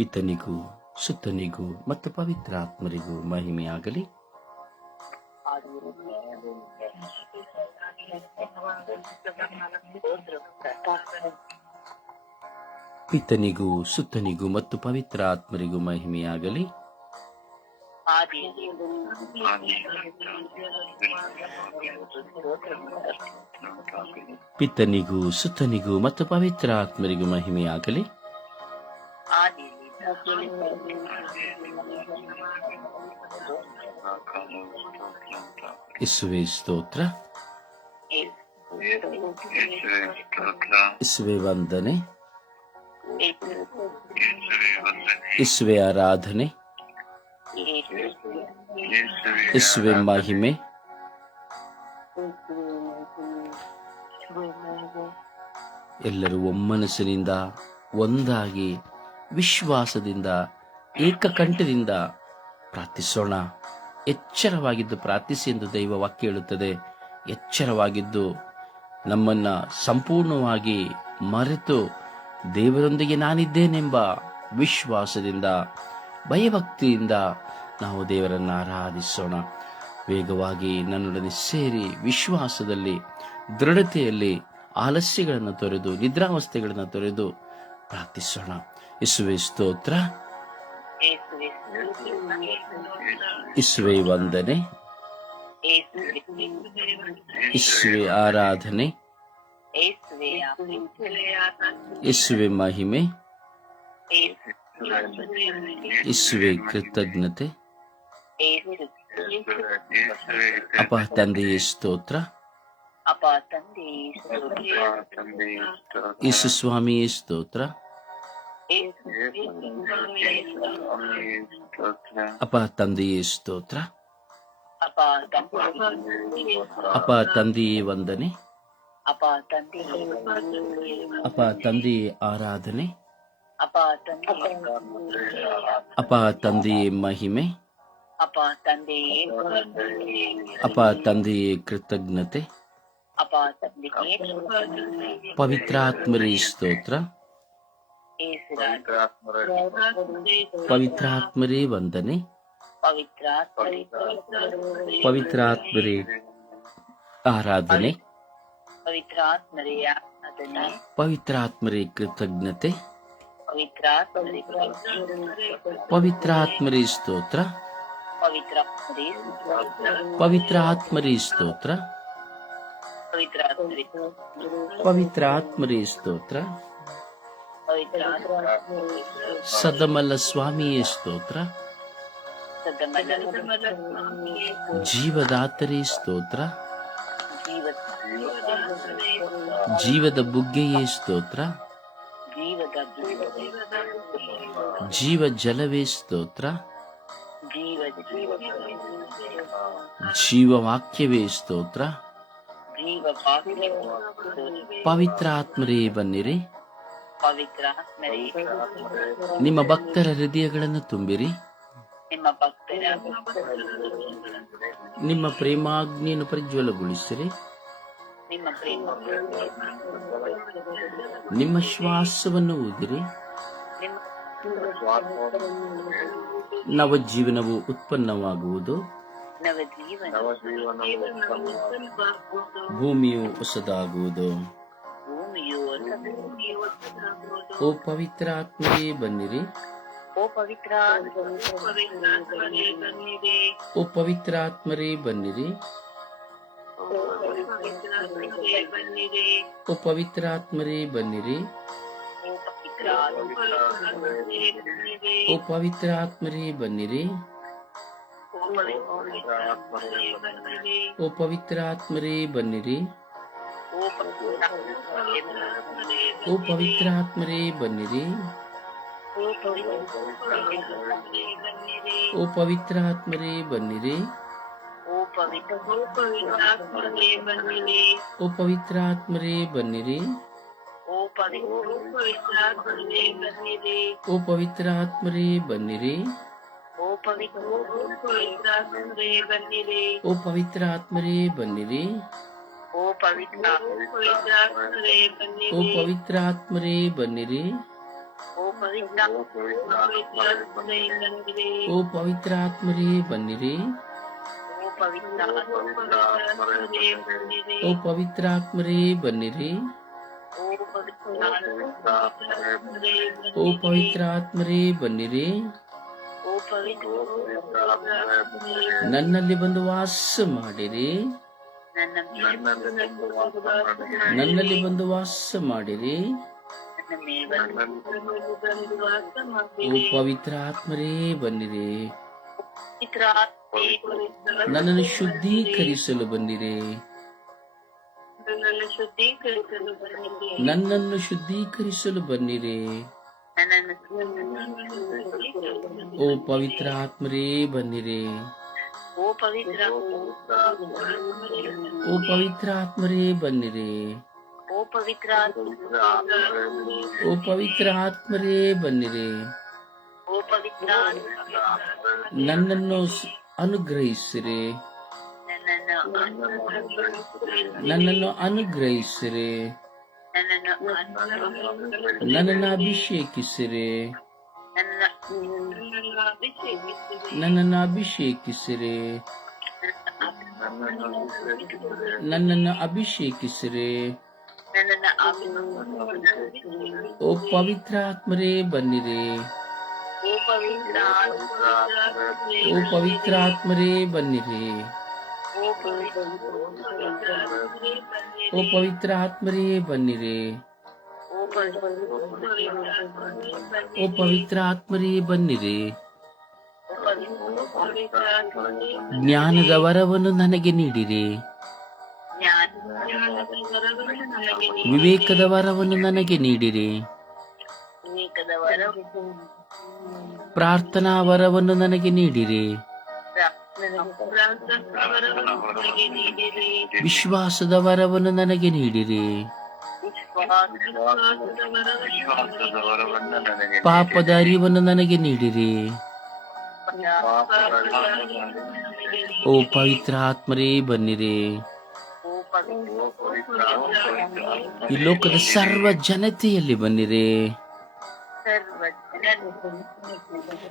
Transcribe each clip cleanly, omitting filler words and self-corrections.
ಪಿತನಿಗೂ ಸುತ್ತನಿಗೂ ಮತ್ತು ಪವಿತ್ರಾತ್ಮರಿಗೂ ಮಹಿಮೆಯಾಗಲಿ. ಪಿತನಿಗೂ ಸುತ್ತನಿಗೂ ಮತ್ತು ಪವಿತ್ರಾತ್ಮರಿಗೂ ಮಹಿಮೆಯಾಗಲಿ. ಪಿತನಿಗೂ ಸುತ್ತನಿಗೂ ಮತ್ತು ಪವಿತ್ರಾತ್ಮರಿಗೂ ಮಹಿಮೆಯಾಗಲಿ. ಯೇಸುವೇ ಸ್ತೋತ್ರ, ಯೇಸುವೇ ವಂದನೆ, ಯೇಸುವೇ ಆರಾಧನೆ, ಯೇಸುವೇ ಮಹಿಮೆ. ಎಲ್ಲರೂ ಒಮ್ಮನಸ್ಸಿನಿಂದ ಒಂದಾಗಿ ವಿಶ್ವಾಸದಿಂದ ಏಕಕಂಠದಿಂದ ಪ್ರಾರ್ಥಿಸೋಣ. ಎಚ್ಚರವಾಗಿದ್ದು ಪ್ರಾರ್ಥಿಸಿ ಎಂದು ದೈವ ವಾಕ್ಯ ಹೇಳುತ್ತದೆ. ಎಚ್ಚರವಾಗಿದ್ದು ನಮ್ಮನ್ನ ಸಂಪೂರ್ಣವಾಗಿ ಮರೆತು ದೇವರೊಂದಿಗೆ ನಾನಿದ್ದೇನೆಂಬ ವಿಶ್ವಾಸದಿಂದ ಭಯಭಕ್ತಿಯಿಂದ ನಾವು ದೇವರನ್ನು ಆರಾಧಿಸೋಣ. ವೇಗವಾಗಿ ನನ್ನೊಡನೆ ಸೇರಿ ವಿಶ್ವಾಸದಲ್ಲಿ ದೃಢತೆಯಲ್ಲಿ ಆಲಸ್ಯಗಳನ್ನು ತೊರೆದು ನಿದ್ರಾವಸ್ಥೆಗಳನ್ನು ತೊರೆದು ಪ್ರಾರ್ಥಿಸೋಣ. ಯೇಸುವೇ ಸ್ತೋತ್ರ, ಯೇಸುವೇ ವಂದನೆ, ಯೇಸುವೇ ಆರಾಧನೆ, ಯೇಸುವೇ ಮಹಿಮೆ, ಯೇಸುವೇ ಕೃತಜ್ಞತೆ. ಅಪ್ಪ ತಂದೆಯೇ ಸ್ತೋತ್ರ, ಯೇಸು ಸ್ವಾಮಿಯೇ ಸ್ತೋತ್ರ. ಅಪ್ಪ ತಂದೆಯೇ ಸ್ತೋತ್ರ, ಅಪ್ಪ ತಂದೆಯೇ ವಂದನೆ, ಅಪ್ಪ ತಂದೆಯೇ ಆರಾಧನೆ, ಅಪ್ಪ ತಂದೆಯೇ ಮಹಿಮೆ, ಅಪ್ಪ ತಂದೆಯೇ ಕೃತಜ್ಞತೆ. ಪವಿತ್ರಾತ್ಮರೇ ಸ್ತೋತ್ರ, ಪವಿತ್ರಾತ್ಮರೇ ವಂದನೆ, ಪವಿತ್ರಾತ್ಮರೇ ಆರಾಧನೆ, ಪವಿತ್ರಾತ್ಮರೇ ಕೃತಜ್ಞತೆ. ಪವಿತ್ರಾತ್ಮರೇ ಸ್ತೋತ್ರ, ಪವಿತ್ರಾತ್ಮರೇ ಸ್ತೋತ್ರ, ಪವಿತ್ರಾತ್ಮರೇ ಸ್ತೋತ್ರ. ಸದಮಲ ಸ್ವಾಮಿಯೇ ಸ್ತೋತ್ರ, ಜೀವದಾತರೇ ಸ್ತೋತ್ರ, ಜೀವದ ಬುಗ್ಗೆಯೇ ಸ್ತೋತ್ರ, ಜೀವ ಜಲವೇ ಸ್ತೋತ್ರ, ಜೀವವಾಕ್ಯವೇ ಸ್ತೋತ್ರ. ಪವಿತ್ರಾತ್ಮರೇ ಬನ್ನಿರಿ, ನಿಮ್ಮ ಭಕ್ತರ ಹೃದಯಗಳನ್ನು ತುಂಬಿರಿ, ನಿಮ್ಮ ಪ್ರೇಮಾಗ್ನಿಯನ್ನು ಪ್ರಜ್ವಲಗೊಳಿಸಿರಿ, ನಿಮ್ಮ ಶ್ವಾಸವನ್ನು ಊದಿರಿ. ನವಜೀವನವು ಉತ್ಪನ್ನವಾಗುವುದು, ಭೂಮಿಯು ಹೊಸದಾಗುವುದು. ಓ ಪವಿತ್ರಾತ್ಮರೇ ಬನ್ನಿರಿ, ಓ ಪವಿತ್ರಾತ್ಮರೇ ಬನ್ನಿರಿ, ಓ ಪವಿತ್ರಾತ್ಮರೇ ಬನ್ನಿರಿ, ಓ ಪವಿತ್ರಾತ್ಮರೇ ಬನ್ನಿರಿ, ಓ ಪವಿತ್ರಾತ್ಮರೇ ಬನ್ನಿರಿ, ಓ ಪವಿತ್ರಾತ್ಮರೇ ಬನ್ನಿರಿ, ಓ ಪವಿತ್ರಾತ್ಮರೇ ಬನ್ನಿರಿ, ಓ ಪವಿತ್ರಾತ್ಮರೇ ಬನ್ನಿರಿ, ಓ ಪವಿತ್ರಾತ್ಮರೇ ಬನ್ನಿರಿ, ಓ ಪವಿತ್ರಾತ್ಮರೇ ಬನ್ನಿರಿ, ಓ ಪವಿತ್ರಾತ್ಮರೇ ಬನ್ನಿರಿ, ಓ ಪವಿತ್ರಾತ್ಮರೇ ಬನ್ನಿರಿ, ಓ ಪವಿತ್ರ ಆತ್ಮರೇ ಬನ್ನಿರಿ. ಓ ಓ ಪವಿತ್ರ ಆತ್ಮರೇ ಬನ್ನಿರಿ. ಓ ಓ ಪವಿತ್ರ ಆತ್ಮರೇ ಬನ್ನಿರಿ. ಓ ನನ್ನಲ್ಲಿ ಬಂದು ವಾಸ ಮಾಡಿರಿ. ನನ್ನಲ್ಲಿ ಬಂದು ವಾಸ ಮಾಡಿರಿ. ಓ ಪವಿತ್ರ ಆತ್ಮರೇ ಬನ್ನಿರಿ. ನನ್ನನ್ನು ಶುದ್ಧೀಕರಿಸಲು ಬನ್ನಿರಿ. ನನ್ನನ್ನು ಶುದ್ಧೀಕರಿಸಲು ಬನ್ನಿರಿ. ಓ ಪವಿತ್ರ ಆತ್ಮರೇ ಬನ್ನಿರಿ. ಓ ಪವಿತ್ರ ಓ ಪವಿತ್ರ ಆತ್ಮರೇ ಬನ್ನಿರಿ. ಓ ಪವಿತ್ರ ಓ ಪವಿತ್ರ ಆತ್ಮರೇ ಬನ್ನಿರಿ. ಓ ಪವಿತ್ರ ನನ್ನನ್ನು ಅನುಗ್ರಹಿಸಿರಿ. ನನ್ನನ್ನು ಅನುಗ್ರಹಿಸಿರಿ. ನನ್ನನ್ನು ಅಭಿಷೇಕಿಸಿರಿ. ನನ್ನನ್ನು ಅಭಿಷೇಕಿಸಿರಿ. ನನ್ನನ್ನು ಅಭಿಷೇಕಿಸಿರಿ. ಓ ಪವಿತ್ರ ಆತ್ಮರೇ ಬನ್ನಿರಿ. ಓ ಪವಿತ್ರ ಆತ್ಮರೇ ಬನ್ನಿರಿ. ಓ ಪವಿತ್ರ ಆತ್ಮರೇ ಬನ್ನಿರಿ. ಓ ಪವಿತ್ರ ಆತ್ಮರೇ ಬನ್ನಿರಿ. ಜ್ಞಾನದ ವರವನ್ನು ನನಗೆ ನೀಡಿರಿ. ವಿವೇಕದ ವರವನ್ನು ನನಗೆ ನೀಡಿರಿ. ಪ್ರಾರ್ಥನಾ ವರವನ್ನು ನನಗೆ ನೀಡಿರಿ. ವಿಶ್ವಾಸದ ವರವನ್ನು ನನಗೆ ನೀಡಿರಿ. ಪಾಪದ ಅರಿವನ್ನು ನನಗೆ ನೀಡಿರಿ. ಓ ಪವಿತ್ರ ಆತ್ಮರೇ ಬನ್ನಿರಿ. ಈ ಲೋಕದ ಸರ್ವ ಜನತೆಯಲ್ಲಿ ಬನ್ನಿರಿ.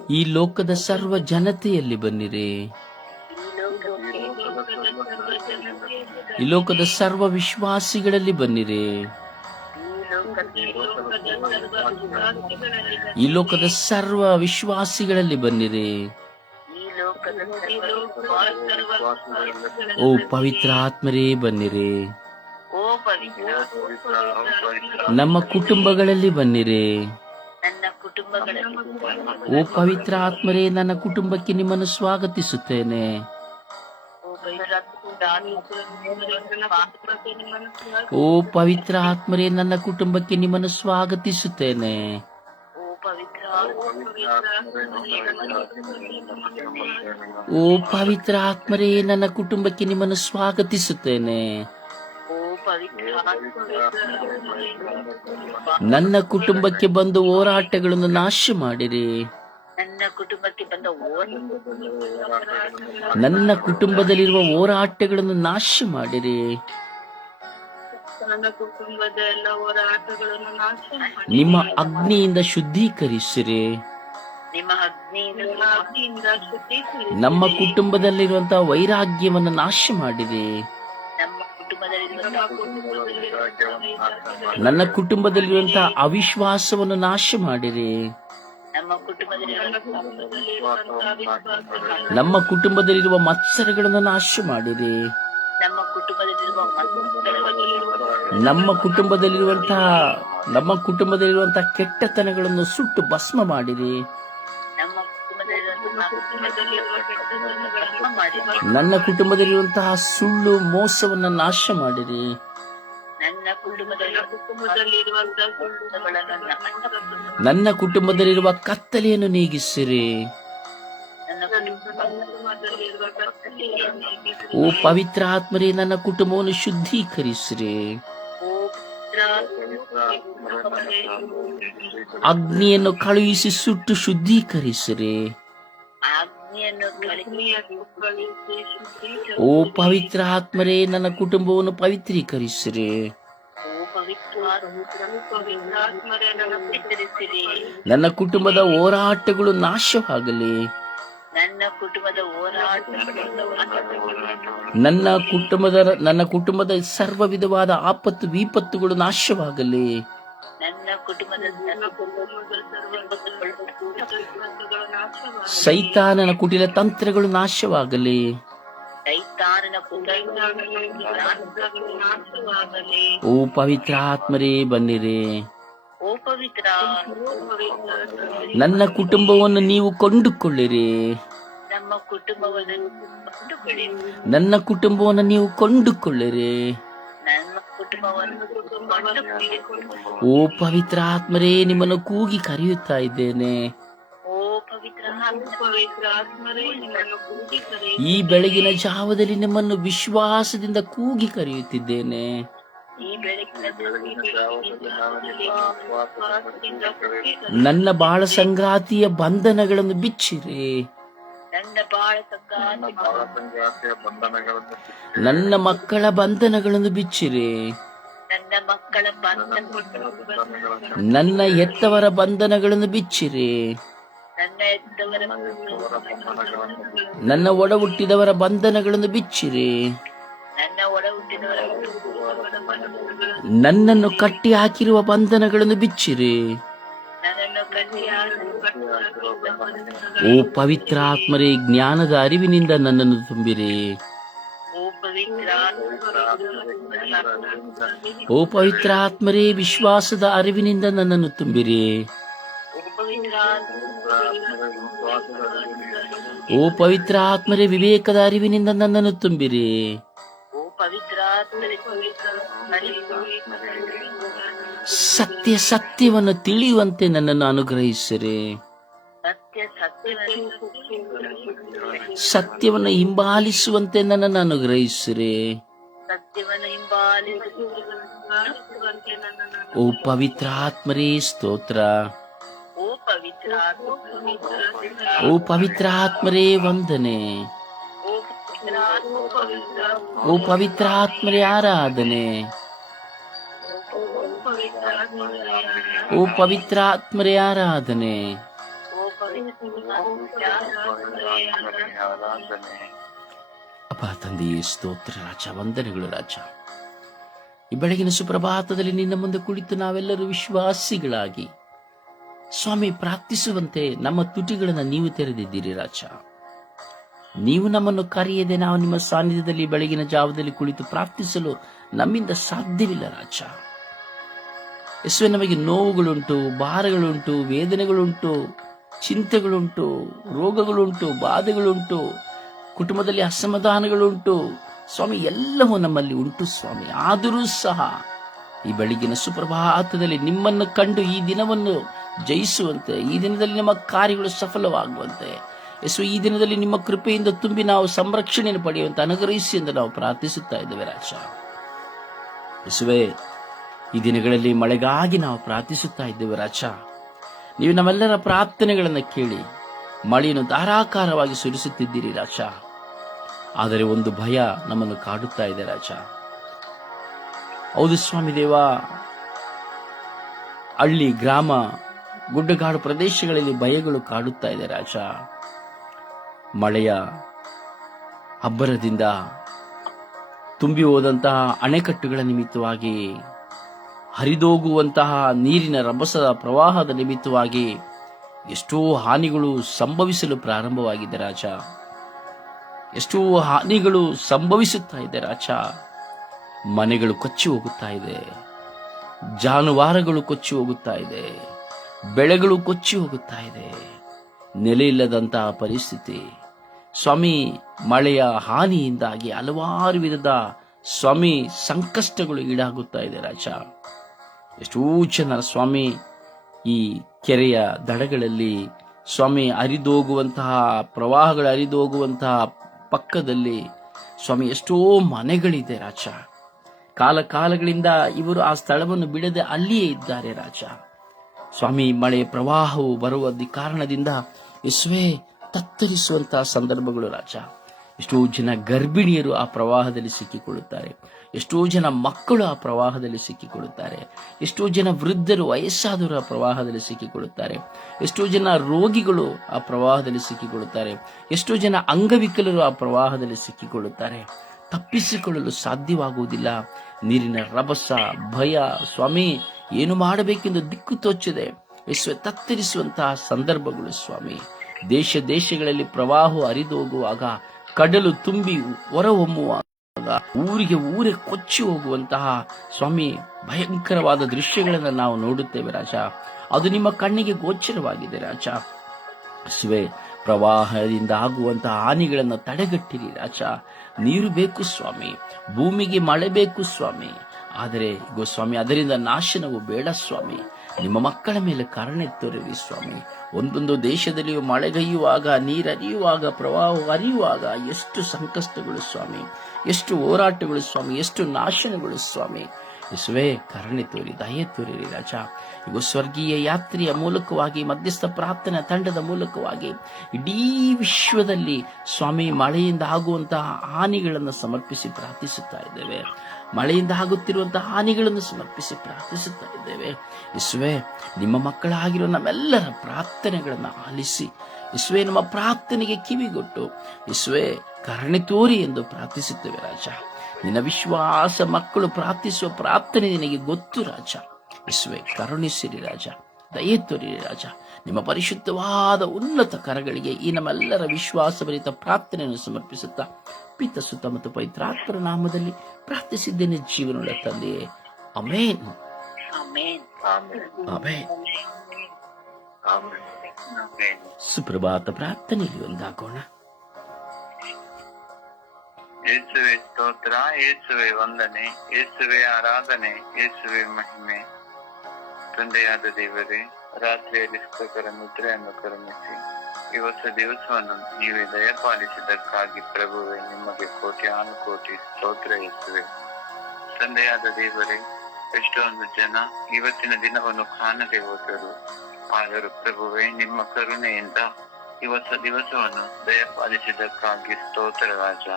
ಈ ಲೋಕದ ಸರ್ವ ಜನತೆಯಲ್ಲಿ ಬನ್ನಿರಿ. ಈ ಲೋಕದ ಸರ್ವ ವಿಶ್ವಾಸಿಗಳಲ್ಲಿ ಬನ್ನಿರಿ. ಈ ಲೋಕದ ಸರ್ವ ವಿಶ್ವಾಸಿಗಳಲ್ಲಿ ಬನ್ನಿರಿ. ಓ ಪವಿತ್ರ ಆತ್ಮರೇ ಬನ್ನಿರಿ. ನಮ್ಮ ಕುಟುಂಬಗಳಲ್ಲಿ ಬನ್ನಿರಿ. ಓ ಪವಿತ್ರ ಆತ್ಮರೇ, ನನ್ನ ಕುಟುಂಬಕ್ಕೆ ನಿಮ್ಮನ್ನು ಸ್ವಾಗತಿಸುತ್ತೇನೆ. ಓ ಪವಿತ್ರ ಆತ್ಮರೇ, ನನ್ನ ಕುಟುಂಬಕ್ಕೆ ನಿಮ್ಮನ್ನು ಸ್ವಾಗತಿಸುತ್ತೇನೆ. ಓ ಪವಿತ್ರ ಆತ್ಮರೇ, ನನ್ನ ಕುಟುಂಬಕ್ಕೆ ನಿಮ್ಮನ್ನು ಸ್ವಾಗತಿಸುತ್ತೇನೆ. ನನ್ನ ಕುಟುಂಬಕ್ಕೆ ಬಂದು ಹೋರಾಟಗಳನ್ನು ನಾಶ ಮಾಡಿರಿ. ನನ್ನ ಕುಟುಂಬದಲ್ಲಿರುವ ಹೋರಾಟಗಳನ್ನು ನಾಶ ಮಾಡಿರಿ. ನಿಮ್ಮ ಅಗ್ನಿಯಿಂದ ಶುದ್ಧೀಕರಿಸಿರಿ. ನಮ್ಮ ಕುಟುಂಬದಲ್ಲಿರುವಂತಹ ವೈರಾಗ್ಯವನ್ನು ನಾಶ ಮಾಡಿರಿ. ನನ್ನ ಕುಟುಂಬದಲ್ಲಿರುವಂತಹ ಅವಿಶ್ವಾಸವನ್ನು ನಾಶ ಮಾಡಿರಿ. ನಮ್ಮ ಕುಟುಂಬದಲ್ಲಿರುವ ಮತ್ಸರಗಳನ್ನು ನಾಶ ಮಾಡಿರಿ. ನಮ್ಮ ಕುಟುಂಬದಲ್ಲಿರುವಂತಹ ಕೆಟ್ಟತನಗಳನ್ನು ಸುಟ್ಟು ಭಸ್ಮ ಮಾಡಿರಿ. ನನ್ನ ಕುಟುಂಬದಲ್ಲಿರುವಂತಹ ಸುಳ್ಳು ಮೋಸವನ್ನು ನಾಶ ಮಾಡಿರಿ. ನನ್ನ ಕುಟುಂಬದಲ್ಲಿರುವ ಕತ್ತಲೆಯನ್ನು ನೀಗಿಸಿರಿ. ಓ ಪವಿತ್ರ ಆತ್ಮರೇ, ನನ್ನ ಕುಟುಂಬವನ್ನು ಶುದ್ಧೀಕರಿಸಿರಿ. ಅಗ್ನಿಯನ್ನು ಕಳುಹಿಸಿ ಸುಟ್ಟು ಶುದ್ಧೀಕರಿಸಿರಿ. ಓ ಪವಿತ್ರ ಆತ್ಮರೇ, ನನ್ನ ಕುಟುಂಬವನ್ನು ಪವಿತ್ರೀಕರಿಸಿರಿ. ಎಚ್ಚರಿಸಿರಿ. ನನ್ನ ಕುಟುಂಬದ ಹೋರಾಟಗಳು ನಾಶವಾಗಲಿ. ನನ್ನ ಕುಟುಂಬದ ಹೋರಾಟಗಳನ್ನು ನನ್ನ ಕುಟುಂಬದ ಸರ್ವ ವಿಧವಾದ ಆಪತ್ತು ವಿಪತ್ತುಗಳು ನಾಶವಾಗಲಿ. ನನ್ನ ಕುಟುಂಬದ ಸೈತಾನನ ಕುಟಿಲ ತಂತ್ರಗಳು ನಾಶವಾಗಲಿ. ಸೈತಾನನ ನಾಶವಾಗಲಿ. ಓ ಪವಿತ್ರ ಆತ್ಮರೇ ಬನ್ನಿರಿ. ಓ ಪವಿತ್ರ ನನ್ನ ಕುಟುಂಬವನ್ನು ನೀವು ಕೊಂಡುಕೊಳ್ಳಿರಿ. ನಮ್ಮ ಕುಟುಂಬವನ್ನು ಕೊಂಡುಕೊಳ್ಳಿ. ನನ್ನ ಕುಟುಂಬವನ್ನು ನೀವು ಕೊಂಡುಕೊಳ್ಳಿರಿ. ನಮ್ಮ ಕುಟುಂಬವನ್ನು ಕೊಂಡುಕೊಳ್ಳಿ. ಓ ಪವಿತ್ರ ಆತ್ಮರೇ ನಿಮ್ಮನ್ನು ಕೂಗಿ ಕರೆಯುತ್ತಾ ಇದ್ದೇನೆ. ಓ ಪವಿತ್ರ ಆತ್ಮರೇ ನಿಮ್ಮನ್ನು ಕೂಗಿ ಕರೆಯುತ್ತೇನೆ. ಈ ಬೆಳಗಿನ ಜಾವದಲ್ಲಿ ನಿಮ್ಮನ್ನು ವಿಶ್ವಾಸದಿಂದ ಕೂಗಿ ಕರೆಯುತ್ತಿದ್ದೇನೆ. ಈ ಬೆಳಗಿನ ನನ್ನ ಬಾಳ ಸಂಗಾತಿಯ ಬಂಧನಗಳನ್ನು ಬಿಚ್ಚಿರಿ. ನನ್ನ ಬಾಳ ನನ್ನ ಮಕ್ಕಳ ಬಂಧನಗಳನ್ನು ಬಿಚ್ಚಿರಿ. ನನ್ನ ಮಕ್ಕಳ ನನ್ನ ಹೆತ್ತವರ ಬಂಧನಗಳನ್ನು ಬಿಚ್ಚಿರಿ. ನನ್ನ ಎದ್ದವರ ನನ್ನ ಒಡ ಹುಟ್ಟಿದವರ ಬಂಧನಗಳನ್ನು ಬಿಚ್ಚಿರಿ. ನನ್ನ ಒಡ ಹುಟ್ಟಿದವರ ನನ್ನನ್ನು ಕಟ್ಟಿ ಹಾಕಿರುವ ಬಂಧನಗಳನ್ನು ಬಿಚ್ಚಿರಿ. ನನ್ನನ್ನು ಕಟ್ಟಿ ಓ ಪವಿತ್ರ ಆತ್ಮರೇ ಜ್ಞಾನದ ಅರಿವಿನಿಂದ ನನ್ನನ್ನು ತುಂಬಿರಿ. ಓ ಪವಿತ್ರ ಓ ಪವಿತ್ರ ಆತ್ಮರೇ ವಿಶ್ವಾಸದ ಅರಿವಿನಿಂದ ನನ್ನನ್ನು ತುಂಬಿರಿ. ಓ ಪವಿತ್ರ ಓ ಪವಿತ್ರ ಆತ್ಮರೇ ವಿವೇಕದ ಅರಿವಿನಿಂದ ನನ್ನನ್ನು ತುಂಬಿರಿ. ಓ ಪವಿತ್ರ ಸತ್ಯವನ್ನು ತಿಳಿಯುವಂತೆ ನನ್ನನ್ನು ಅನುಗ್ರಹಿಸಿರಿ. ಸತ್ಯವನ್ನು ಹಿಂಬಾಲಿಸುವಂತೆ ನನ್ನನ್ನು ಅನುಗ್ರಹಿಸಿರಿ. ಓ ಪವಿತ್ರ ಆತ್ಮರೇ ಸ್ತೋತ್ರ. ಓ ಪವಿತ್ರ ಆತ್ಮರೇ ವಂದನೆ. ಓ ಪವಿತ್ರ ಆತ್ಮರೇ ಆರಾಧನೆ. ಓ ಪವಿತ್ರ ಆತ್ಮರೇ ಆರಾಧನೆ. ಅಪ್ಪ ತಂದೆಯೇ ಸ್ತೋತ್ರ ರಾಜ, ವಂದನೆಗಳು ರಾಜ. ಈ ಬೆಳಗಿನ ಸುಪ್ರಭಾತದಲ್ಲಿ ನಿನ್ನ ಮುಂದೆ ಕುಳಿತು ನಾವೆಲ್ಲರೂ ವಿಶ್ವಾಸಿಗಳಾಗಿ ಸ್ವಾಮಿ ಪ್ರಾರ್ಥಿಸುವಂತೆ ನಮ್ಮ ತುಟಿಗಳನ್ನು ನೀವು ತೆರೆದಿದ್ದೀರಿ ರಾಜ. ನೀವು ನಮ್ಮನ್ನು ಕರೆಯದೆ ನಾವು ನಿಮ್ಮ ಸಾನ್ನಿಧ್ಯದಲ್ಲಿ ಬೆಳಗಿನ ಜಾವದಲ್ಲಿ ಕುಳಿತು ಪ್ರಾರ್ಥಿಸಲು ನಮ್ಮಿಂದ ಸಾಧ್ಯವಿಲ್ಲ ರಾಜ. ಯೇಸುವೆ, ನಮಗೆ ನೋವುಗಳುಂಟು, ಭಾರಗಳುಂಟು, ವೇದನೆಗಳುಂಟು, ಚಿಂತೆಗಳುಂಟು, ರೋಗಗಳುಂಟು, ಬಾಧೆಗಳುಂಟು, ಕುಟುಂಬದಲ್ಲಿ ಅಸಮಾಧಾನಗಳುಂಟು ಸ್ವಾಮಿ, ಎಲ್ಲವೂ ನಮ್ಮಲ್ಲಿ ಉಂಟು ಸ್ವಾಮಿ. ಆದರೂ ಸಹ ಈ ಬೆಳಗಿನ ಸುಪ್ರಭಾತದಲ್ಲಿ ನಿಮ್ಮನ್ನು ಕಂಡು ಈ ದಿನವನ್ನು ಜಯಿಸುವಂತೆ, ಈ ದಿನದಲ್ಲಿ ನಮ್ಮ ಕಾರ್ಯಗಳು ಸಫಲವಾಗುವಂತೆ ಯೇಸು, ಈ ದಿನದಲ್ಲಿ ನಿಮ್ಮ ಕೃಪೆಯಿಂದ ತುಂಬಿ ನಾವು ಸಂರಕ್ಷಣೆಯನ್ನು ಪಡೆಯುವಂತೆ ಅನುಗ್ರಹಿಸಿ ಎಂದು ನಾವು ಪ್ರಾರ್ಥಿಸುತ್ತಾ ಇದ್ದೇವೆ ರಾಜ. ಯೇಸುವೆ, ಈ ದಿನಗಳಲ್ಲಿ ಮಳೆಗಾಗಿ ನಾವು ಪ್ರಾರ್ಥಿಸುತ್ತಾ ಇದ್ದೇವೆ ರಾಜ. ನೀವು ನಮ್ಮೆಲ್ಲರ ಪ್ರಾರ್ಥನೆಗಳನ್ನು ಕೇಳಿ ಮಳೆಯನ್ನು ಧಾರಾಕಾರವಾಗಿ ಸುರಿಸುತ್ತಿದ್ದೀರಿ ರಾಜ. ಆದರೆ ಒಂದು ಭಯ ನಮ್ಮನ್ನು ಕಾಡುತ್ತಾ ಇದೆ ರಾಜ. ಹೌದು ಸ್ವಾಮಿ ದೇವ, ಹಳ್ಳಿ, ಗ್ರಾಮ, ಗುಡ್ಡಗಾಡು ಪ್ರದೇಶಗಳಲ್ಲಿ ಭಯಗಳು ಕಾಡುತ್ತಾ ಇದೆ ರಾಜ. ಮಳೆಯ ಅಬ್ಬರದಿಂದ ತುಂಬಿ ಹೋದಂತಹ ಅಣೆಕಟ್ಟುಗಳ ನಿಮಿತ್ತವಾಗಿ, ಹರಿದೋಗುವಂತಹ ನೀರಿನ ರಭಸದ ಪ್ರವಾಹದ ನಿಮಿತ್ತವಾಗಿ ಎಷ್ಟೋ ಹಾನಿಗಳು ಸಂಭವಿಸಲು ಪ್ರಾರಂಭವಾಗಿದೆ ರಾಜ. ಎಷ್ಟೋ ಹಾನಿಗಳು ಸಂಭವಿಸುತ್ತಾ ಇದೆ ರಾಜ. ಮನೆಗಳು ಕೊಚ್ಚಿ ಹೋಗುತ್ತಾ ಇದೆ, ಜಾನುವಾರುಗಳು ಕೊಚ್ಚಿ ಹೋಗುತ್ತಾ ಇದೆ, ಬೆಳೆಗಳು ಕೊಚ್ಚಿ ಹೋಗುತ್ತಾ ಇದೆ. ನೆಲೆ ಇಲ್ಲದಂತಹ ಪರಿಸ್ಥಿತಿ ಸ್ವಾಮಿ. ಮಳೆಯ ಹಾನಿಯಿಂದಾಗಿ ಹಲವಾರು ವಿಧದ ಸ್ವಾಮಿ ಸಂಕಷ್ಟಗಳು ಈಡಾಗುತ್ತಾ ಇದೆ ರಾಜ. ಎಷ್ಟೋ ಜನರ ಸ್ವಾಮಿ ಈ ಕೆರೆಯ ದಡಗಳಲ್ಲಿ ಸ್ವಾಮಿ ಹರಿದೋಗುವಂತಹ ಪ್ರವಾಹಗಳು ಹರಿದೋಗುವಂತಹ ಪಕ್ಕದಲ್ಲಿ ಸ್ವಾಮಿ ಎಷ್ಟೋ ಮನೆಗಳಿದೆ ರಾಜ. ಕಾಲಗಳಿಂದ ಇವರು ಆ ಸ್ಥಳವನ್ನು ಬಿಡದೆ ಅಲ್ಲಿಯೇ ಇದ್ದಾರೆ ರಾಜ. ಸ್ವಾಮಿ, ಮಳೆ ಪ್ರವಾಹವು ಬರುವ ಕಾರಣದಿಂದ ಯೇಸುವೆ ತತ್ತರಿಸುವಂತಹ ಸಂದರ್ಭಗಳು ರಾಜ. ಎಷ್ಟೋ ಜನ ಗರ್ಭಿಣಿಯರು ಆ ಪ್ರವಾಹದಲ್ಲಿ ಸಿಕ್ಕಿಕೊಳ್ಳುತ್ತಾರೆ. ಎಷ್ಟೋ ಜನ ಮಕ್ಕಳು ಆ ಪ್ರವಾಹದಲ್ಲಿ ಸಿಕ್ಕಿಕೊಳ್ಳುತ್ತಾರೆ. ಎಷ್ಟೋ ಜನ ವೃದ್ಧರು, ವಯಸ್ಸಾದವರು ಆ ಪ್ರವಾಹದಲ್ಲಿ ಸಿಕ್ಕಿಕೊಳ್ಳುತ್ತಾರೆ. ಎಷ್ಟೋ ಜನ ರೋಗಿಗಳು ಆ ಪ್ರವಾಹದಲ್ಲಿ ಸಿಕ್ಕಿಕೊಳ್ಳುತ್ತಾರೆ. ಎಷ್ಟೋ ಜನ ಅಂಗವಿಕಲರು ಆ ಪ್ರವಾಹದಲ್ಲಿ ಸಿಕ್ಕಿಕೊಳ್ಳುತ್ತಾರೆ. ತಪ್ಪಿಸಿಕೊಳ್ಳಲು ಸಾಧ್ಯವಾಗುವುದಿಲ್ಲ. ನೀರಿನ ರಭಸ, ಭಯ, ಸ್ವಾಮಿ ಏನು ಮಾಡಬೇಕೆಂದು ದಿಕ್ಕು ತೋಚದೆ ತತ್ತರಿಸುವಂತಹ ಸಂದರ್ಭಗಳು ಸ್ವಾಮಿ. ದೇಶಗಳಲ್ಲಿ ಪ್ರವಾಹ ಹರಿದು ಹೋಗುವಾಗ, ಕಡಲು ತುಂಬಿ ಹೊರಹೊಮ್ಮುವಾಗ, ಊರಿಗೆ ಊರೇ ಕೊಚ್ಚಿ ಹೋಗುವಂತಹ ಸ್ವಾಮಿ ಭಯಂಕರವಾದ ದೃಶ್ಯಗಳನ್ನು ನಾವು ನೋಡುತ್ತೇವೆ ರಾಜ. ಅದು ನಿಮ್ಮ ಕಣ್ಣಿಗೆ ಗೋಚರವಾಗಿದೆ ರಾಜ. ಪ್ರವಾಹದಿಂದ ಆಗುವಂತಹ ಹಾನಿಗಳನ್ನು ತಡೆಗಟ್ಟಿರಿ ರಾಜ. ನೀರು ಬೇಕು ಸ್ವಾಮಿ, ಭೂಮಿಗೆ ಮಳೆ ಬೇಕು ಸ್ವಾಮಿ. ಆದರೆ ಸ್ವಾಮಿ ಅದರಿಂದ ನಾಶನವು ಬೇಡ ಸ್ವಾಮಿ. ನಿಮ್ಮ ಮಕ್ಕಳ ಮೇಲೆ ಕರುಣೆ ತೋರಿರಿ ಸ್ವಾಮಿ. ಒಂದೊಂದು ದೇಶದಲ್ಲಿಯೂ ಮಳೆಗೈಯುವಾಗ, ನೀರರಿಯುವಾಗ, ಪ್ರವಾಹ ಹರಿಯುವಾಗ ಎಷ್ಟು ಸಂಕಷ್ಟಗಳು ಸ್ವಾಮಿ, ಎಷ್ಟು ಹೋರಾಟಗಳು ಸ್ವಾಮಿ, ಎಷ್ಟು ನಾಶನಗಳು ಸ್ವಾಮಿ. ಯೇಸುವೆ ಕರುಣೆ ತೋರಿ, ದಯೆ ತೋರಿರಿ ರಾಜ. ಈಗ ಸ್ವರ್ಗೀಯ ಯಾತ್ರೆಯ ಮೂಲಕವಾಗಿ, ಮಧ್ಯಸ್ಥ ಪ್ರಾರ್ಥನಾ ತಂಡದ ಮೂಲಕವಾಗಿ ಇಡೀ ವಿಶ್ವದಲ್ಲಿ ಸ್ವಾಮಿ ಮಳೆಯಿಂದ ಆಗುವಂತಹ ಹಾನಿಗಳನ್ನು ಸಮರ್ಪಿಸಿ ಪ್ರಾರ್ಥಿಸುತ್ತಾ ಇದ್ದೇವೆ. ಮಳೆಯಿಂದ ಆಗುತ್ತಿರುವಂತಹ ಹಾನಿಗಳನ್ನು ಸಮರ್ಪಿಸಿ ಪ್ರಾರ್ಥಿಸುತ್ತಾ ಇದ್ದೇವೆ. ಯೇಸುವೆ ನಿಮ್ಮ ಮಕ್ಕಳಾಗಿರೋ ನಮ್ಮೆಲ್ಲರ ಪ್ರಾರ್ಥನೆಗಳನ್ನು ಆಲಿಸಿ ಯೇಸುವೆ ನಮ್ಮ ಪ್ರಾರ್ಥನೆಗೆ ಕಿವಿಗೊಟ್ಟು ಯೇಸುವೆ ಕರುಣೆ ತೋರಿ ಎಂದು ಪ್ರಾರ್ಥಿಸುತ್ತೇವೆ ರಾಜ. ನಿನ್ನ ವಿಶ್ವಾಸ ಮಕ್ಕಳು ಪ್ರಾರ್ಥಿಸುವ ಪ್ರಾರ್ಥನೆ ನಿನಗೆ ಗೊತ್ತು ರಾಜ. ಯೇಸುವೆ ಕರುಣಿಸಿರಿ ರಾಜ, ದಯೆ ತೋರಿರಿ ರಾಜ. ನಿಮ್ಮ ಪರಿಶುದ್ಧವಾದ ಉನ್ನತ ಕರಗಳಿಗೆ ಈ ನಮ್ಮೆಲ್ಲರ ವಿಶ್ವಾಸಭರಿತ ಪ್ರಾರ್ಥನೆಯನ್ನು ಸಮರ್ಪಿಸುತ್ತಾ ಪಿತ, ಸುತ್ತ ಮತ್ತು ಪವಿತ್ರಾತ್ಮರ ನಾಮದಲ್ಲಿ ಪ್ರಾರ್ಥಿಸಿದ್ದೇನೆ ಜೀವನದ ತಂದೆಯೇ, ಆಮೆನ್. ಸುಪ್ರಭಾತ ಪ್ರಾರ್ಥನೆಯಲ್ಲಿ ಒಂದಾಗೋಣ. ಯೇಸುವೆ ಸ್ತೋತ್ರ, ಯೇಸುವೆ ವಂದನೆ, ಯೇಸುವೆ ಆರಾಧನೆ, ಯೇಸುವೆ ಮಹಿಮೆ. ತಂದೆಯಾದ ದೇವರೇ, ರಾತ್ರಿಯಲ್ಲಿ ಸುಖಕರ ನಿದ್ರೆಯನ್ನು ಕರುಣಿಸಿ ಈ ಹೊಸ ದಿವಸವನ್ನು ನೀವೇ ದಯಪಾಲಿಸಿದ್ದಕ್ಕಾಗಿ ಪ್ರಭುವೆ ನಿಮಗೆ ಕೋಟಿ ಸ್ತೋತ್ರ ಯೇಸುವೆ. ತಂದೆಯಾದ ದೇವರೇ, ಎಷ್ಟೊಂದು ಜನ ಇವತ್ತಿನ ದಿನವನ್ನು ಕಾಣದೆ ಹೋದರು. ಆದರೂ ಪ್ರಭುವೆ ನಿಮ್ಮ ಕರುಣೆಯಿಂದ ಈ ಹೊಸ ದಿವಸವನ್ನು ದಯಪಾಲಿಸಿದ್ದಕ್ಕಾಗಿ ಸ್ತೋತ್ರ ರಾಜ.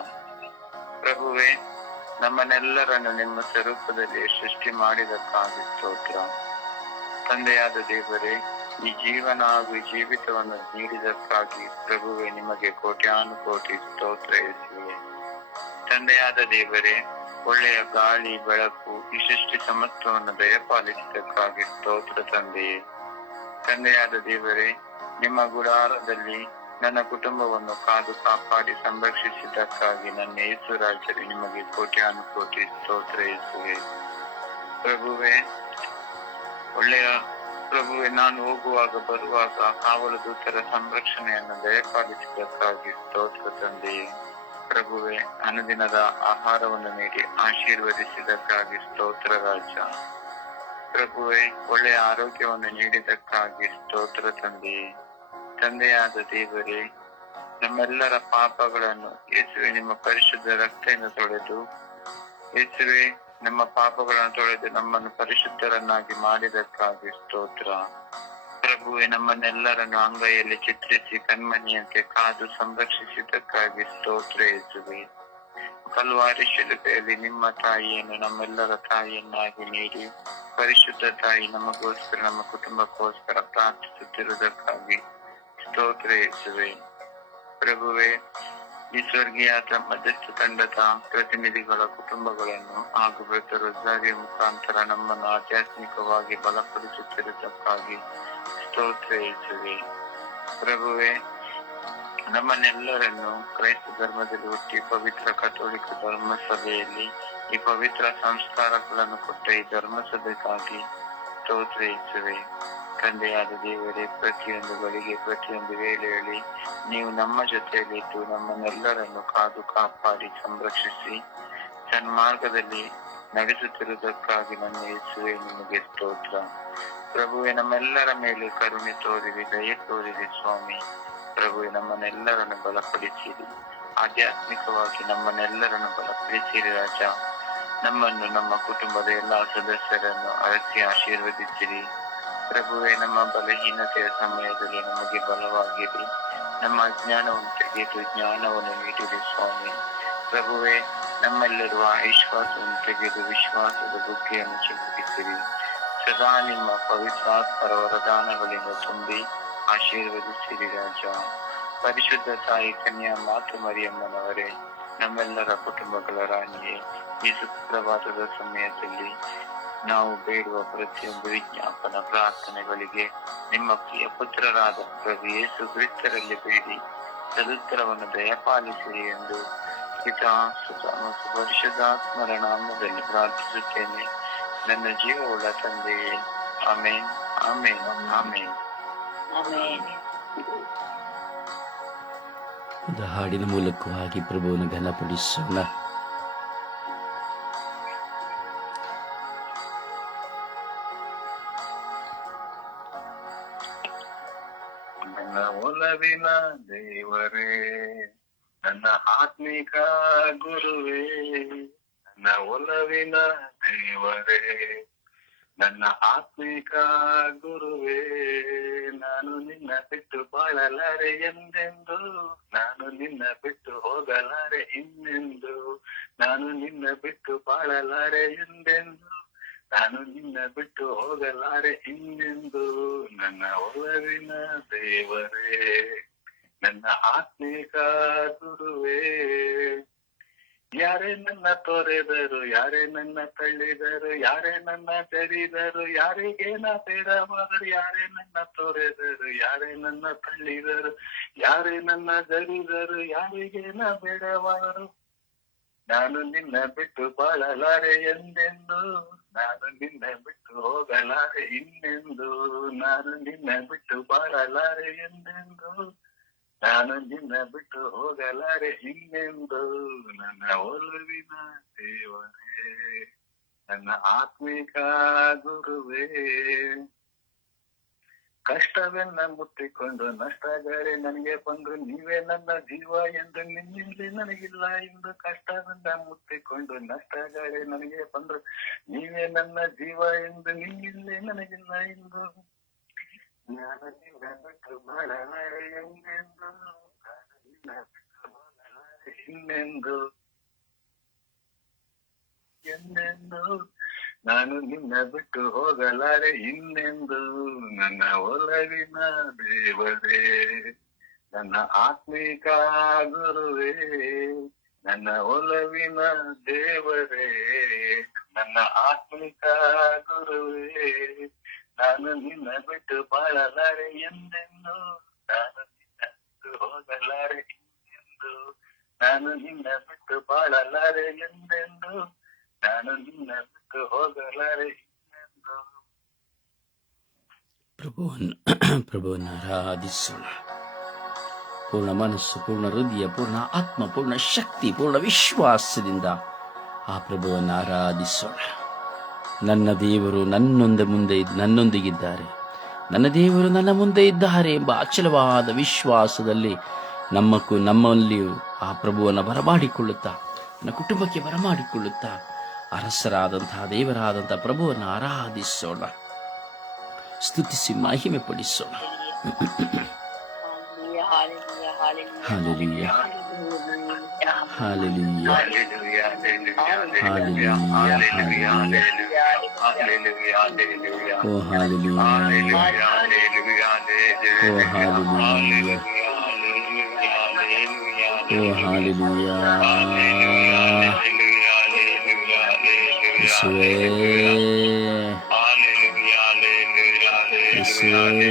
ಪ್ರಭುವೆ, ನಮ್ಮನ್ನೆಲ್ಲರನ್ನು ನಿಮ್ಮ ಸ್ವರೂಪದಲ್ಲಿ ಸೃಷ್ಟಿ ಮಾಡಿದಕ್ಕಾಗಿ ಸ್ತೋತ್ರ. ತಂದೆಯಾದ ದೇವರೇ, ಈ ಜೀವನ ಹಾಗೂ ಜೀವಿತವನ್ನು ನೀಡಿದಕ್ಕಾಗಿ ಪ್ರಭುವೆ ನಿಮಗೆ ಕೋಟಿ ಸ್ತೋತ್ರ ಯೇಸುವೆ. ತಂದೆಯಾದ ದೇವರೇ, ಒಳ್ಳೆಯ ಗಾಳಿ, ಬೆಳಕು, ಈ ಸೃಷ್ಟಿ ಸಮತ್ವವನ್ನು ದಯಪಾಲಿಸಿದಕ್ಕಾಗಿ ಸ್ತೋತ್ರ ತಂದೆಯೇ. ತಂದೆಯಾದ ದೇವರೇ, ನಿಮ್ಮ ಗುಡಾರದಲ್ಲಿ ನನ್ನ ಕುಟುಂಬವನ್ನು ಕಾದು ಕಾಪಾಡಿ ಸಂರಕ್ಷಿಸಿದ್ದಕ್ಕಾಗಿ ನನ್ನ ಯೇಸು ರಾಜರೇ ನಿಮಗೆ ಕೋಟಿ ಸ್ತೋತ್ರ ಯೇಸುವೆ. ಪ್ರಭುವೆ, ಒಳ್ಳೆಯ ಪ್ರಭುವೆ, ನಾನು ಹೋಗುವಾಗ ಬರುವಾಗ ಕಾವಲು ದೂತರ ಸಂರಕ್ಷಣೆಯನ್ನು ದಯಪಾಲಿಸಿದ್ದಕ್ಕಾಗಿ ಸ್ತೋತ್ರ ತಂದೆಯೇ. ಪ್ರಭುವೆ, ಅನುದಿನದ ಆಹಾರವನ್ನು ನೀಡಿ ಆಶೀರ್ವದಿಸಿದ್ದಕ್ಕಾಗಿ ಸ್ತೋತ್ರ ರಾಜ. ಪ್ರಭುವೆ, ಒಳ್ಳೆಯ ಆರೋಗ್ಯವನ್ನು ನೀಡಿದ್ದಕ್ಕಾಗಿ ಸ್ತೋತ್ರ ತಂದೆಯೇ. ತಂದೆಯಾದ ದೇವರೇ, ನಮ್ಮೆಲ್ಲರ ಪಾಪಗಳನ್ನು ಯೇಸುವೆ ನಿಮ್ಮ ಪರಿಶುದ್ಧ ರಕ್ತದಿಂದ ತೊಳೆದು ಯೇಸುವೆ ನಮ್ಮ ಪಾಪಗಳನ್ನು ತೊಳೆದು ನಮ್ಮನ್ನು ಪರಿಶುದ್ಧರನ್ನಾಗಿ ಮಾಡಿದಕ್ಕಾಗಿ ಸ್ತೋತ್ರ. ಪ್ರಭುವೆ, ನಮ್ಮನ್ನೆಲ್ಲರನ್ನು ಅಂಗೈಯಲ್ಲಿ ಚಿತ್ರಿಸಿ ಕಣ್ಮಣಿಯಂತೆ ಕಾದು ಸಂರಕ್ಷಿಸಿದ್ದಕ್ಕಾಗಿ ಸ್ತೋತ್ರ ಯೇಸುವೆ. ಕಲ್ವಾರಿ ಶಿಲುಬೆಯಲ್ಲಿ ನಿಮ್ಮ ತಾಯಿಯನ್ನು ನಮ್ಮೆಲ್ಲರ ತಾಯಿಯನ್ನಾಗಿ ನೀಡಿ ಪರಿಶುದ್ಧ ತಾಯಿ ನಮಗೋಸ್ಕರ, ನಮ್ಮ ಕುಟುಂಬಕ್ಕೋಸ್ಕರ ಪ್ರಾರ್ಥಿಸುತ್ತಿರುವುದಕ್ಕಾಗಿ ಸ್ತೋತ್ರ ಯೇಸುವೆ. ಪ್ರಭುವೆ, ಈ ಸ್ವರ್ಗೀಯ ಮಧ್ಯಸ್ಥ ತಂಡದ ಪ್ರತಿನಿಧಿಗಳ ಕುಟುಂಬಗಳನ್ನು ಹಾಗೂ ವೃದ್ಧ ರೋಜಾರಿಯ ಮುಖಾಂತರ ನಮ್ಮನ್ನು ಆಧ್ಯಾತ್ಮಿಕವಾಗಿ ಬಲಪಡಿಸುತ್ತಿರುವುದಕ್ಕಾಗಿ ಸ್ತೋತ್ರ ಯೇಸುವೆ. ಪ್ರಭುವೆ, ನಮ್ಮನ್ನೆಲ್ಲರನ್ನು ಕ್ರೈಸ್ತ ಧರ್ಮದಲ್ಲಿ ಹುಟ್ಟಿ ಪವಿತ್ರ ಕಥೋಲಿಕ ಧರ್ಮಸಭೆಯಲ್ಲಿ ಈ ಪವಿತ್ರ ಸಂಸ್ಕಾರಗಳನ್ನು ಕೊಟ್ಟ ಈ ಧರ್ಮಸಭೆಗಾಗಿ ಸ್ತೋತ್ರ ಯೇಸುವೆ. ತಂದೆಯಾದ ದೇವರೇ, ಪ್ರತಿಯೊಂದು ಗಳಿಗೆ ಪ್ರತಿಯೊಂದು ವೇಳೆಯಲ್ಲಿ ನೀವು ನಮ್ಮ ಜೊತೆಯಲ್ಲಿದ್ದು ನಮ್ಮನ್ನೆಲ್ಲರನ್ನು ಕಾದು ಕಾಪಾಡಿ ಸಂರಕ್ಷಿಸಿ ಸನ್ಮಾರ್ಗದಲ್ಲಿ ನಡೆಸುತ್ತಿರುವುದಕ್ಕಾಗಿ ನನ್ನ ಯೇಸುವೆ ನಿಮಗೆ ಸ್ತೋತ್ರ. ಪ್ರಭುವೆ, ನಮ್ಮೆಲ್ಲರ ಮೇಲೆ ಕರುಣೆ ತೋರಿರಿ, ದಯೆ ತೋರಿರಿ ಸ್ವಾಮಿ. ಪ್ರಭುವೆ, ನಮ್ಮನ್ನೆಲ್ಲರನ್ನು ಬಲಪಡಿಸಿರಿ, ಆಧ್ಯಾತ್ಮಿಕವಾಗಿ ನಮ್ಮನ್ನೆಲ್ಲರನ್ನು ಬಲಪಡಿಸಿರಿ ರಾಜ. ನಮ್ಮನ್ನು, ನಮ್ಮ ಕುಟುಂಬದ ಎಲ್ಲಾ ಸದಸ್ಯರನ್ನು ಅರಸಿ ಆಶೀರ್ವದಿಸಿರಿ. ಪ್ರಭುವೆ, ನಮ್ಮ ಬಲಹೀನತೆಯ ಸಮಯದಲ್ಲಿ ನಮಗೆ ಬಲವಾಗಿರಿ. ನಮ್ಮ ಅಜ್ಞಾನವನ್ನು ತೆಗೆದು ಜ್ಞಾನವನ್ನು ನೀಡಿರಿ ಸ್ವಾಮಿ. ಪ್ರಭುವೆ, ನಮ್ಮಲ್ಲಿರುವ ವಿಶ್ವಾಸವನ್ನು ತೆಗೆದು ವಿಶ್ವಾಸದ ಬುಗ್ಗೆಯನ್ನು ಚಿಮುಕಿಸಿರಿ. ಸದಾ ನಿಮ್ಮ ಪವಿತ್ರಾತ್ಮರ ವರದಾನಗಳಿಂದ ತುಂಬಿ ಆಶೀರ್ವದಿಸಿರಿ ರಾಜ. ಪರಿಶುದ್ಧ ತಾಯಿ ಕನ್ಯಾ ಮಾತು ಮರಿಯಮ್ಮನವರೇ, ನಮ್ಮೆಲ್ಲರ ಕುಟುಂಬಗಳ ರಾಣಿಯೇ, ಈ ಸುಪ್ರಭಾತದ ಸಮಯದಲ್ಲಿ ನಾವು ಬೇಡುವ ಪ್ರತಿಯೊಂದು ವಿಜ್ಞಾಪನ ಪ್ರಾರ್ಥನೆಗಳಿಗೆ ನಿಮ್ಮ ಪ್ರಿಯ ಪುತ್ರರಾದ ಪ್ರಭು ಯೇಸು ಕ್ರಿಸ್ತರಲ್ಲಿ ಬೇಡಿ ಸದುತ್ತರವನ್ನು ದಯಪಾಲಿಸಿರಿ ಎಂದು ಪಿತಾ ಸುತ ಮತ್ತು ಪರಿಶುದ್ಧಾತ್ಮರ ನಾಮದಲ್ಲಿ ಪ್ರಾರ್ಥಿಸುತ್ತೇನೆ, ನನ್ನ ಜೀವವುಳ್ಳ ತಂದೆಯೇ. ಆಮೇನ್, ಆಮೇನ್, ಆಮೇನ್. ಆಮೆನ್. ಒಂದು ಹಾಡಿನ ಮೂಲಕವಾಗಿ ಪ್ರಭುವನ್ನು ಘನಪಡಿಸೋಣ. ನನ್ನ ಒಲವಿನ ದೇವರೇ, ನನ್ನ ಆತ್ಮಿಕ ಗುರುವೇ, ನನ್ನ ಒಲವಿನ ದೇವರೇ, ನನ್ನ ಆತ್ಮಿಕ ಗುರುವೇ, ನಾನು ನಿನ್ನ ಬಿಟ್ಟು ಬಾಳಲಾರೆ ಎಂದೆಂದು, ನಾನು ನಿನ್ನ ಬಿಟ್ಟು ಹೋಗಲಾರೆ ಇನ್ನೆಂದು, ನಾನು ನಿನ್ನ ಬಿಟ್ಟು ಬಾಳಲಾರೆ ಎಂದೆಂದು, ನಾನು ನಿನ್ನ ಬಿಟ್ಟು ಹೋಗಲಾರೆ ಇನ್ನೆಂದು. ನನ್ನ ಒಲವಿನ ದೇವರೇ, ನನ್ನ ಆತ್ಮಿಕ ಗುರುವೇ, ಯಾರೇ ನನ್ನ ತೊರೆದರು, ಯಾರೇ ನನ್ನ ತಳ್ಳಿದರು, ಯಾರೇ ನನ್ನ ಜರಿದರು, ಯಾರಿಗೇನ ಬೇಡವಾದರು, ಯಾರೇ ನನ್ನ ತೊರೆದರು, ಯಾರೇ ನನ್ನ ತಳ್ಳಿದರು, ಯಾರೇ ನನ್ನ ಜರಿದರು, ಯಾರಿಗೇನ ಬೇಡವಾದರು, ನಾನು ನಿನ್ನ ಬಿಟ್ಟು ಬಾಳಲಾರೆ ಎಂದೆಂದು, ನಾನು ನಿನ್ನ ಬಿಟ್ಟು ಹೋಗಲಾರೆ ಇನ್ನೆಂದು, ನಾನು ನಿನ್ನ ಬಿಟ್ಟು ಬಾಳಲಾರೆ ಎಂದೆಂದು, ನಾನು ನಿನ್ನ ಬಿಟ್ಟು ಹೋಗಲಾರೆ ಇನ್ನೆಂದು. ನನ್ನ ಒಲವಿನ ದೇವರೇ, ನನ್ನ ಆತ್ಮಿಕ ಗುರುವೇ, ಕಷ್ಟವೆನ್ನ ಮುಟ್ಟಿಕೊಂಡು ನಷ್ಟಗಳೇ ನನಗೆ ಬಂದು, ನೀವೇ ನನ್ನ ಜೀವ ಎಂದು ನಿನ್ನಿಂದಲೇ ನನಗಿಲ್ಲ ಎಂದು. ಕಷ್ಟವೆನ್ನ ಮುಟ್ಟಿಕೊಂಡು ನಷ್ಟಗಳೇ ನನಗೆ ಬಂದು, ನೀವೇ ನನ್ನ ಜೀವ ಎಂದು ನಿನ್ನಿಂದಲೇ ನನಗಿಲ್ಲ ಎಂದು. ನಾನು ನಿನ್ನ ಬಿಟ್ಟು ಬಾಳಲಾರೆ ಎಂದೆಂದು, ನಾನು ನಿನ್ನ ಬಿಟ್ಟು ಬಾಳಲಾರೆ ಇನ್ನೆಂದು, ಎಂದೆಂದು, ನಾನು ನಿನ್ನ ಬಿಟ್ಟು ಹೋಗಲಾರೆ ಇನ್ನೆಂದು. ನನ್ನ ಒಲವಿನ ದೇವರೇ, ನನ್ನ ಆತ್ಮಿಕ ಗುರುವೇ, ನನ್ನ ಒಲವಿನ ದೇವರೇ, ನನ್ನ ಆತ್ಮಿಕ ಗುರುವೇ, ನಾನು ನಿನ್ನ ಬಿಟ್ಟು ಬಾಳಲಾರೆ ಎಂದೆಂದು, ನಾನು ನಿನ್ನ ಬಿಟ್ಟು ಹೋಗಲಾರೆ ಇನ್ನೆಂದು, ನಾನು ನಿನ್ನ ಬಿಟ್ಟು ಬಾಳಲಾರೆ ಎಂದೆಂದು, ನಾನು ನಿನ್ನ ಬಿಟ್ಟು ಹೋಗಲಾರೆ ಇನ್ನೆಂದು. ಪ್ರಭುವನ್ನು ಆರಾಧಿಸೋಣ. ಪೂರ್ಣ ಮನಸ್ಸು, ಪೂರ್ಣ ಹೃದಯ, ಪೂರ್ಣ ಆತ್ಮ, ಪೂರ್ಣ ಶಕ್ತಿ, ಪೂರ್ಣ ವಿಶ್ವಾಸದಿಂದ ಆ ಪ್ರಭುವನ್ನು ಆರಾಧಿಸೋಣ. ನನ್ನ ದೇವರು ನನ್ನೊಂದಿಗಿದ್ದಾರೆ, ನನ್ನ ದೇವರು ನನ್ನ ಮುಂದೆ ಇದ್ದಾರೆ ಎಂಬ ಅಚಲವಾದ ವಿಶ್ವಾಸದಲ್ಲಿ ನಮ್ಮಲ್ಲಿಯೂ ಆ ಪ್ರಭುವನ್ನು ಬರಮಾಡಿಕೊಳ್ಳುತ್ತಾ, ನನ್ನ ಕುಟುಂಬಕ್ಕೆ ಬರಮಾಡಿಕೊಳ್ಳುತ್ತಾ ಅರಸರಾದಂತಹ ದೇವರಾದಂತಹ ಪ್ರಭುವನ್ನು ಆರಾಧಿಸೋಣ, ಸ್ತುತಿಸಿ ಮಹಿಮೆ ಪಡಿಸೋಣ. ಹಾಲೆಲೂಯಾ, ಹಾಲೆಲೂಯಾ, ಹಾಲೆಲೂಯಾ, ಓ ಹಾಲೆಲೂಯಾ, ಓ ಹಾಲೆಲೂಯಾ, ಓ ಹಾಲೆಲೂಯಾ. ಯೇಸುವೇ, ಯೇಸುವೇ,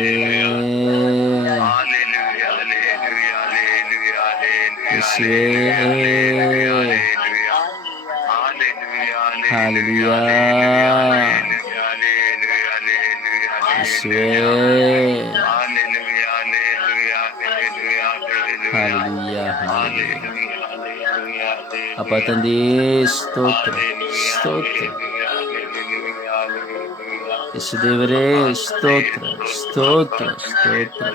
ಯೇಸುವೇ, ಹಾಲೆಲೂಯಾ, ಯೇಸುವೇ, ಹಾಲೆಲೂಯಾ, ಅಪ್ಪ ತಂದೆ ಸ್ತೋತ್ರ, ಸ್ತೋತ್ರ. ಯೇಸು ದೇವರೇ ಸ್ತೋತ್ರ, ಸ್ತೋತ್ರ, ಸ್ತೋತ್ರ.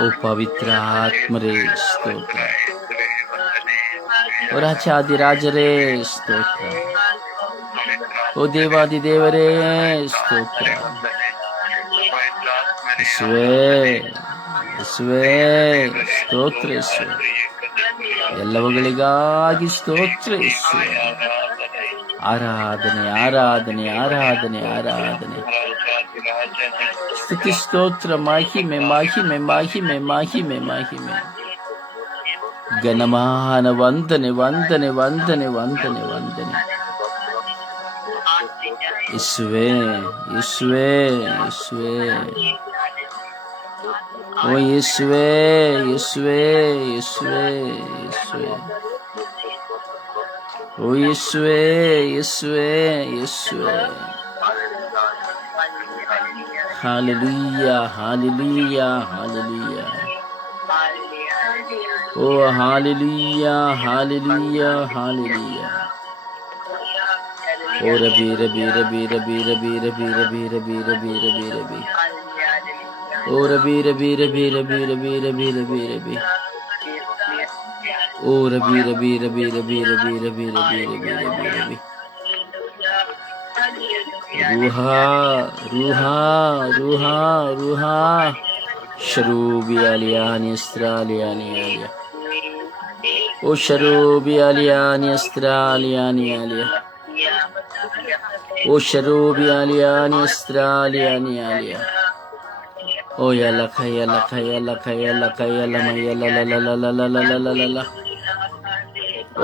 ಓ ಪವಿತ್ರ ಆತ್ಮರೇ ಸ್ತೋತ್ರ, ಓ ರಾಜಾದಿರಾಜರೇ ಸ್ತೋತ್ರ, ಓ ದೇವಾದಿದೇವರೇ ಸ್ತೋತ್ರ. ಯೇಸುವೇ, ಯೇಸುವೇ ಸ್ತೋತ್ರ, ಯೇಸುವೇ ಎಲ್ಲವುಗಳಿಗಾಗಿ ಸ್ತೋತ್ರ ಯೇಸುವೆ. ಆರಾಧನೆ ಆರಾಧನೆ ಆರಾಧನೆ ಆರಾಧನೆ, ಸ್ತುತಿ ಸ್ತೋತ್ರ, ಮಹಿಮೆ ಮಹಿಮೆ ಮಹಿಮೆ ಮಹಿಮೆ ಮಹಿಮೆ, ಘನಮಾನ ವಂದನೆ ವಂದನೆ ವಂದನೆ ವಂದನೆ ವಂದನೆ. ಯೇಸುವೆ ಯೇಸುವೆ ಯೇಸುವೆ, ಓ ಯೇಸುವೆ ಯೇಸುವೆ ಯೇಸುವೆ ಯೇಸುವೆ, ಓ ಯೇಸುವೆ ಯೇಸುವೆ ಯೇಸುವೆ. ಹಾಲೆಲೂಯಾ ಹಾಲೆಲೂಯಾ ಹಾಲೆಲೂಯಾ, ಓ ಹಾಲೆಲೂಯಾ ಹಾಲೆಲೂಯಾ ಹಾಲೆಲೂಯಾ. ಓ ರಬಿ ರಬಿ ರಬಿ ರಬಿ ರಬಿ ರಬಿ ರಬಿ ರಬಿ ರಬಿ ರಬಿ ರಬಿ, ಓ ರಬಿ ರಬಿ ರಬಿ ರಬಿ ರಬಿ ರಬಿ ರಬಿ ರಬಿ, ಓ ರಬಿ ರಬಿ ರಬಿ ರಬಿ ರಬಿ ರಬಿ ರಬಿ ರಬಿ ರಬಿ ರಬಿ. ರೂಹಾ ರೂಹಾ ರೂಹಾ ರೂಹಾ, ಶರೂಬಿ ಅಲಿಯಾನಿ ಅಸ್ತ್ರಾಲಿಯಾನಿ ಅಲಿಯಾ, ಓ ಶರೂಬಿ ಅಲಿಯಾನಿ ಅಸ್ತ್ರಾಲಿಯಾನಿ ಅಲಿಯಾ, ಓ ಶರೂಬಿ ಅಲಿಯಾನಿ ಅಸ್ತ್ರಾಲಿಯಾನಿ ಅಲಿಯಾ. ಓ ಯಲ ಕಯಲ ಕಯಲ ಕಯಲ ಕಯಲ ಮಯಲ ಲಲ ಲಲ ಲಲ ಲಲ ಲಲ,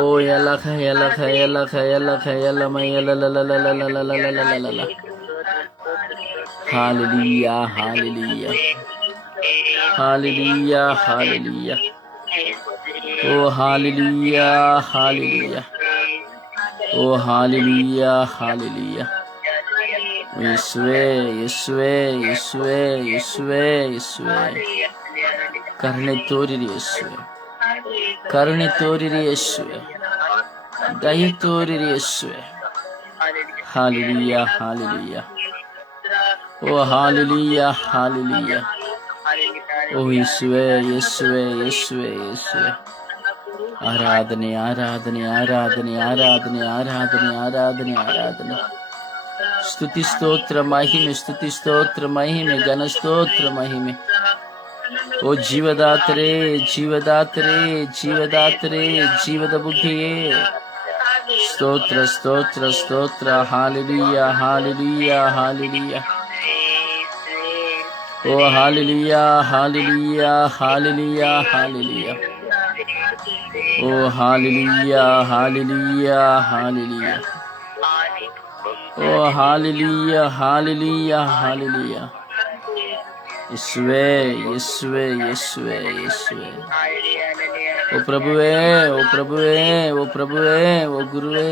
ಓ ಯಲ ಕಯಲ ಕಯಲ ಕಯಲ ಕಯಲ ಮಯಲ ಲಲ ಲಲ ಲಲ ಲಲ ಲಲ ಲಲ. ಹಾಲೆಲೂಯಾ ಹಾಲೆಲೂಯಾ ಹಾಲೆಲೂಯಾ ಹಾಲೆಲೂಯಾ, ಓ ಹಾಲೆಲೂಯಾ ಹಾಲೆಲೂಯಾ, ಓ ಹಾಲೆಲೂಯಾ ಹಾಲೆಲೂಯಾ. ಯೇಸುವೆ ಯೇಸುವೆ ಯೇಸುವೆ ಯೇಸುವೆ ಯೇಸುವೆ, ಕರುಣೆ ತೋರಿರಿ ಯೇಸುವೆ, ಕರುಣೆ ತೋರಿರಿ ಯೇಸುವೆ, ದಯೆ ತೋರಿರಿ ಯೇಸುವೆ. ಹಾಲೆಲೂಯಾ ಹಾಲೆಲೂಯಾ, ಓ ಹಾಲೆಲೂಯಾ ಹಾಲೆಲೂಯಾ, ಓ ಯೇಸುವೆ ಯೇಸುವೆ ಯೇಸುವೆ ಯೇಸುವೆ. ಆರಾಧನೆ ಆರಾಧನೆ ಆರಾಧನೆ ಆರಾಧನೆ ಆರಾಧನೆ ಆರಾಧನೆ ಆರಾಧನೆ, ಸ್ತುತಿ ಸ್ತೋತ್ರ ಮಹಿಮೆ, ಸ್ತುತಿ ಸ್ತೋತ್ರ ಮಹಿಮೆ, ಘನ ಸ್ತೋತ್ರ ಮಹಿಮೆ. ಓ ಜೀವದಾತರೇ ಜೀವದಾತರೇ ಜೀವದಾತರೇ, ಜೀವದ ಬುದ್ಧಿಯೇ, ಸ್ತೋತ್ರ ಸ್ತೋತ್ರ ಸ್ತೋತ್ರ. ಹಾಲೆಲೂಯಾ ಹಾಲೆಲೂಯಾ ಹಾಲೆಲೂಯಾ, ಓ ಹಾಲೆಲೂಯಾ ಹಾಲೆಲೂಯಾ ಹಾಲೆಲೂಯಾ ಹಾಲೆಲೂಯಾ, ಓ ಹಾಲೆಲೂಯಾ ಹಾಲೆಲೂಯಾ ಹಾಲೆಲೂಯಾ, ಓ ಹಾಲೆಲೂಯಾ ಹಾಲೆಲೂಯಾ ಹಾಲೆಲೂಯಾ. ಯೇಸುವೆ ಯೇಸುವೆ ಯೇಸುವೆ ಯೇಸುವೆ, ಓ ಪ್ರಭುವೇ ಓ ಪ್ರಭುವೇ ಓ ಪ್ರಭುವೇ ಓ ಗುರುವೇ,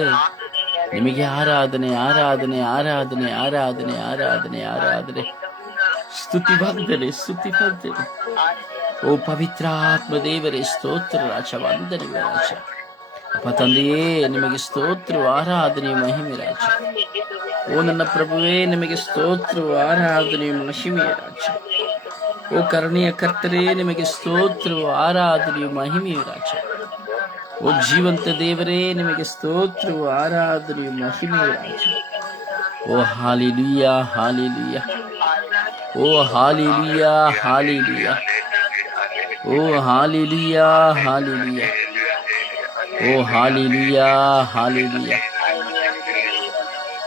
ನಿಮಗೆ ಆರಾಧನೆ ಆರಾಧನೆ ಆರಾಧನೆ ಆರಾಧನೆ ಆರಾಧನೆ ಆರಾಧನೆ, ಸ್ತುತಿ ವಂದನೆ ಸ್ತುತಿ ವಂದನೆ. ಓ ಪವಿತ್ರಾತ್ಮ ದೇವರೇ, ಸ್ತೋತ್ರ ರಾಜ, ವಂದನೆ ರಾಜ. ಅಪ್ಪ ತಂದೆಯೇ, ನಿಮಗೆ ಸ್ತೋತ್ರ ಆರಾಧನೆ ಮಹಿಮೆ ರಾಜ. ಓ ನನ್ನ ಪ್ರಭುವೇ, ನಿಮಗೆ ಸ್ತೋತ್ರ ಆರಾಧನೆ ಮಹಿಮೆ ರಾಜ. ಓ ಕರುಣೆಯ ಕರ್ತರೇ, ನಿಮಗೆ ಸ್ತೋತ್ರ ಆರಾಧನೆ ಮಹಿಮೆ ರಾಜ. ಓ ಜೀವಂತ ದೇವರೇ, ನಿಮಗೆ ಸ್ತೋತ್ರ ಆರಾಧನೆ ಮಹಿಮೆ ರಾಜ. ಓ ಹಾಲೆಲೂಯಾ ಹಾಲೆಲೂಯಾ, ಓ ಹಾಲೆಲೂಯಾ ಹಾಲೆಲೂಯಾ, ಓ ಹಾಲೆಲೂಯಾ ಹಾಲೆಲೂಯಾ, ಓ ಹಾಲೆಲೂಯಾ ಹಾಲೆಲೂಯಾ,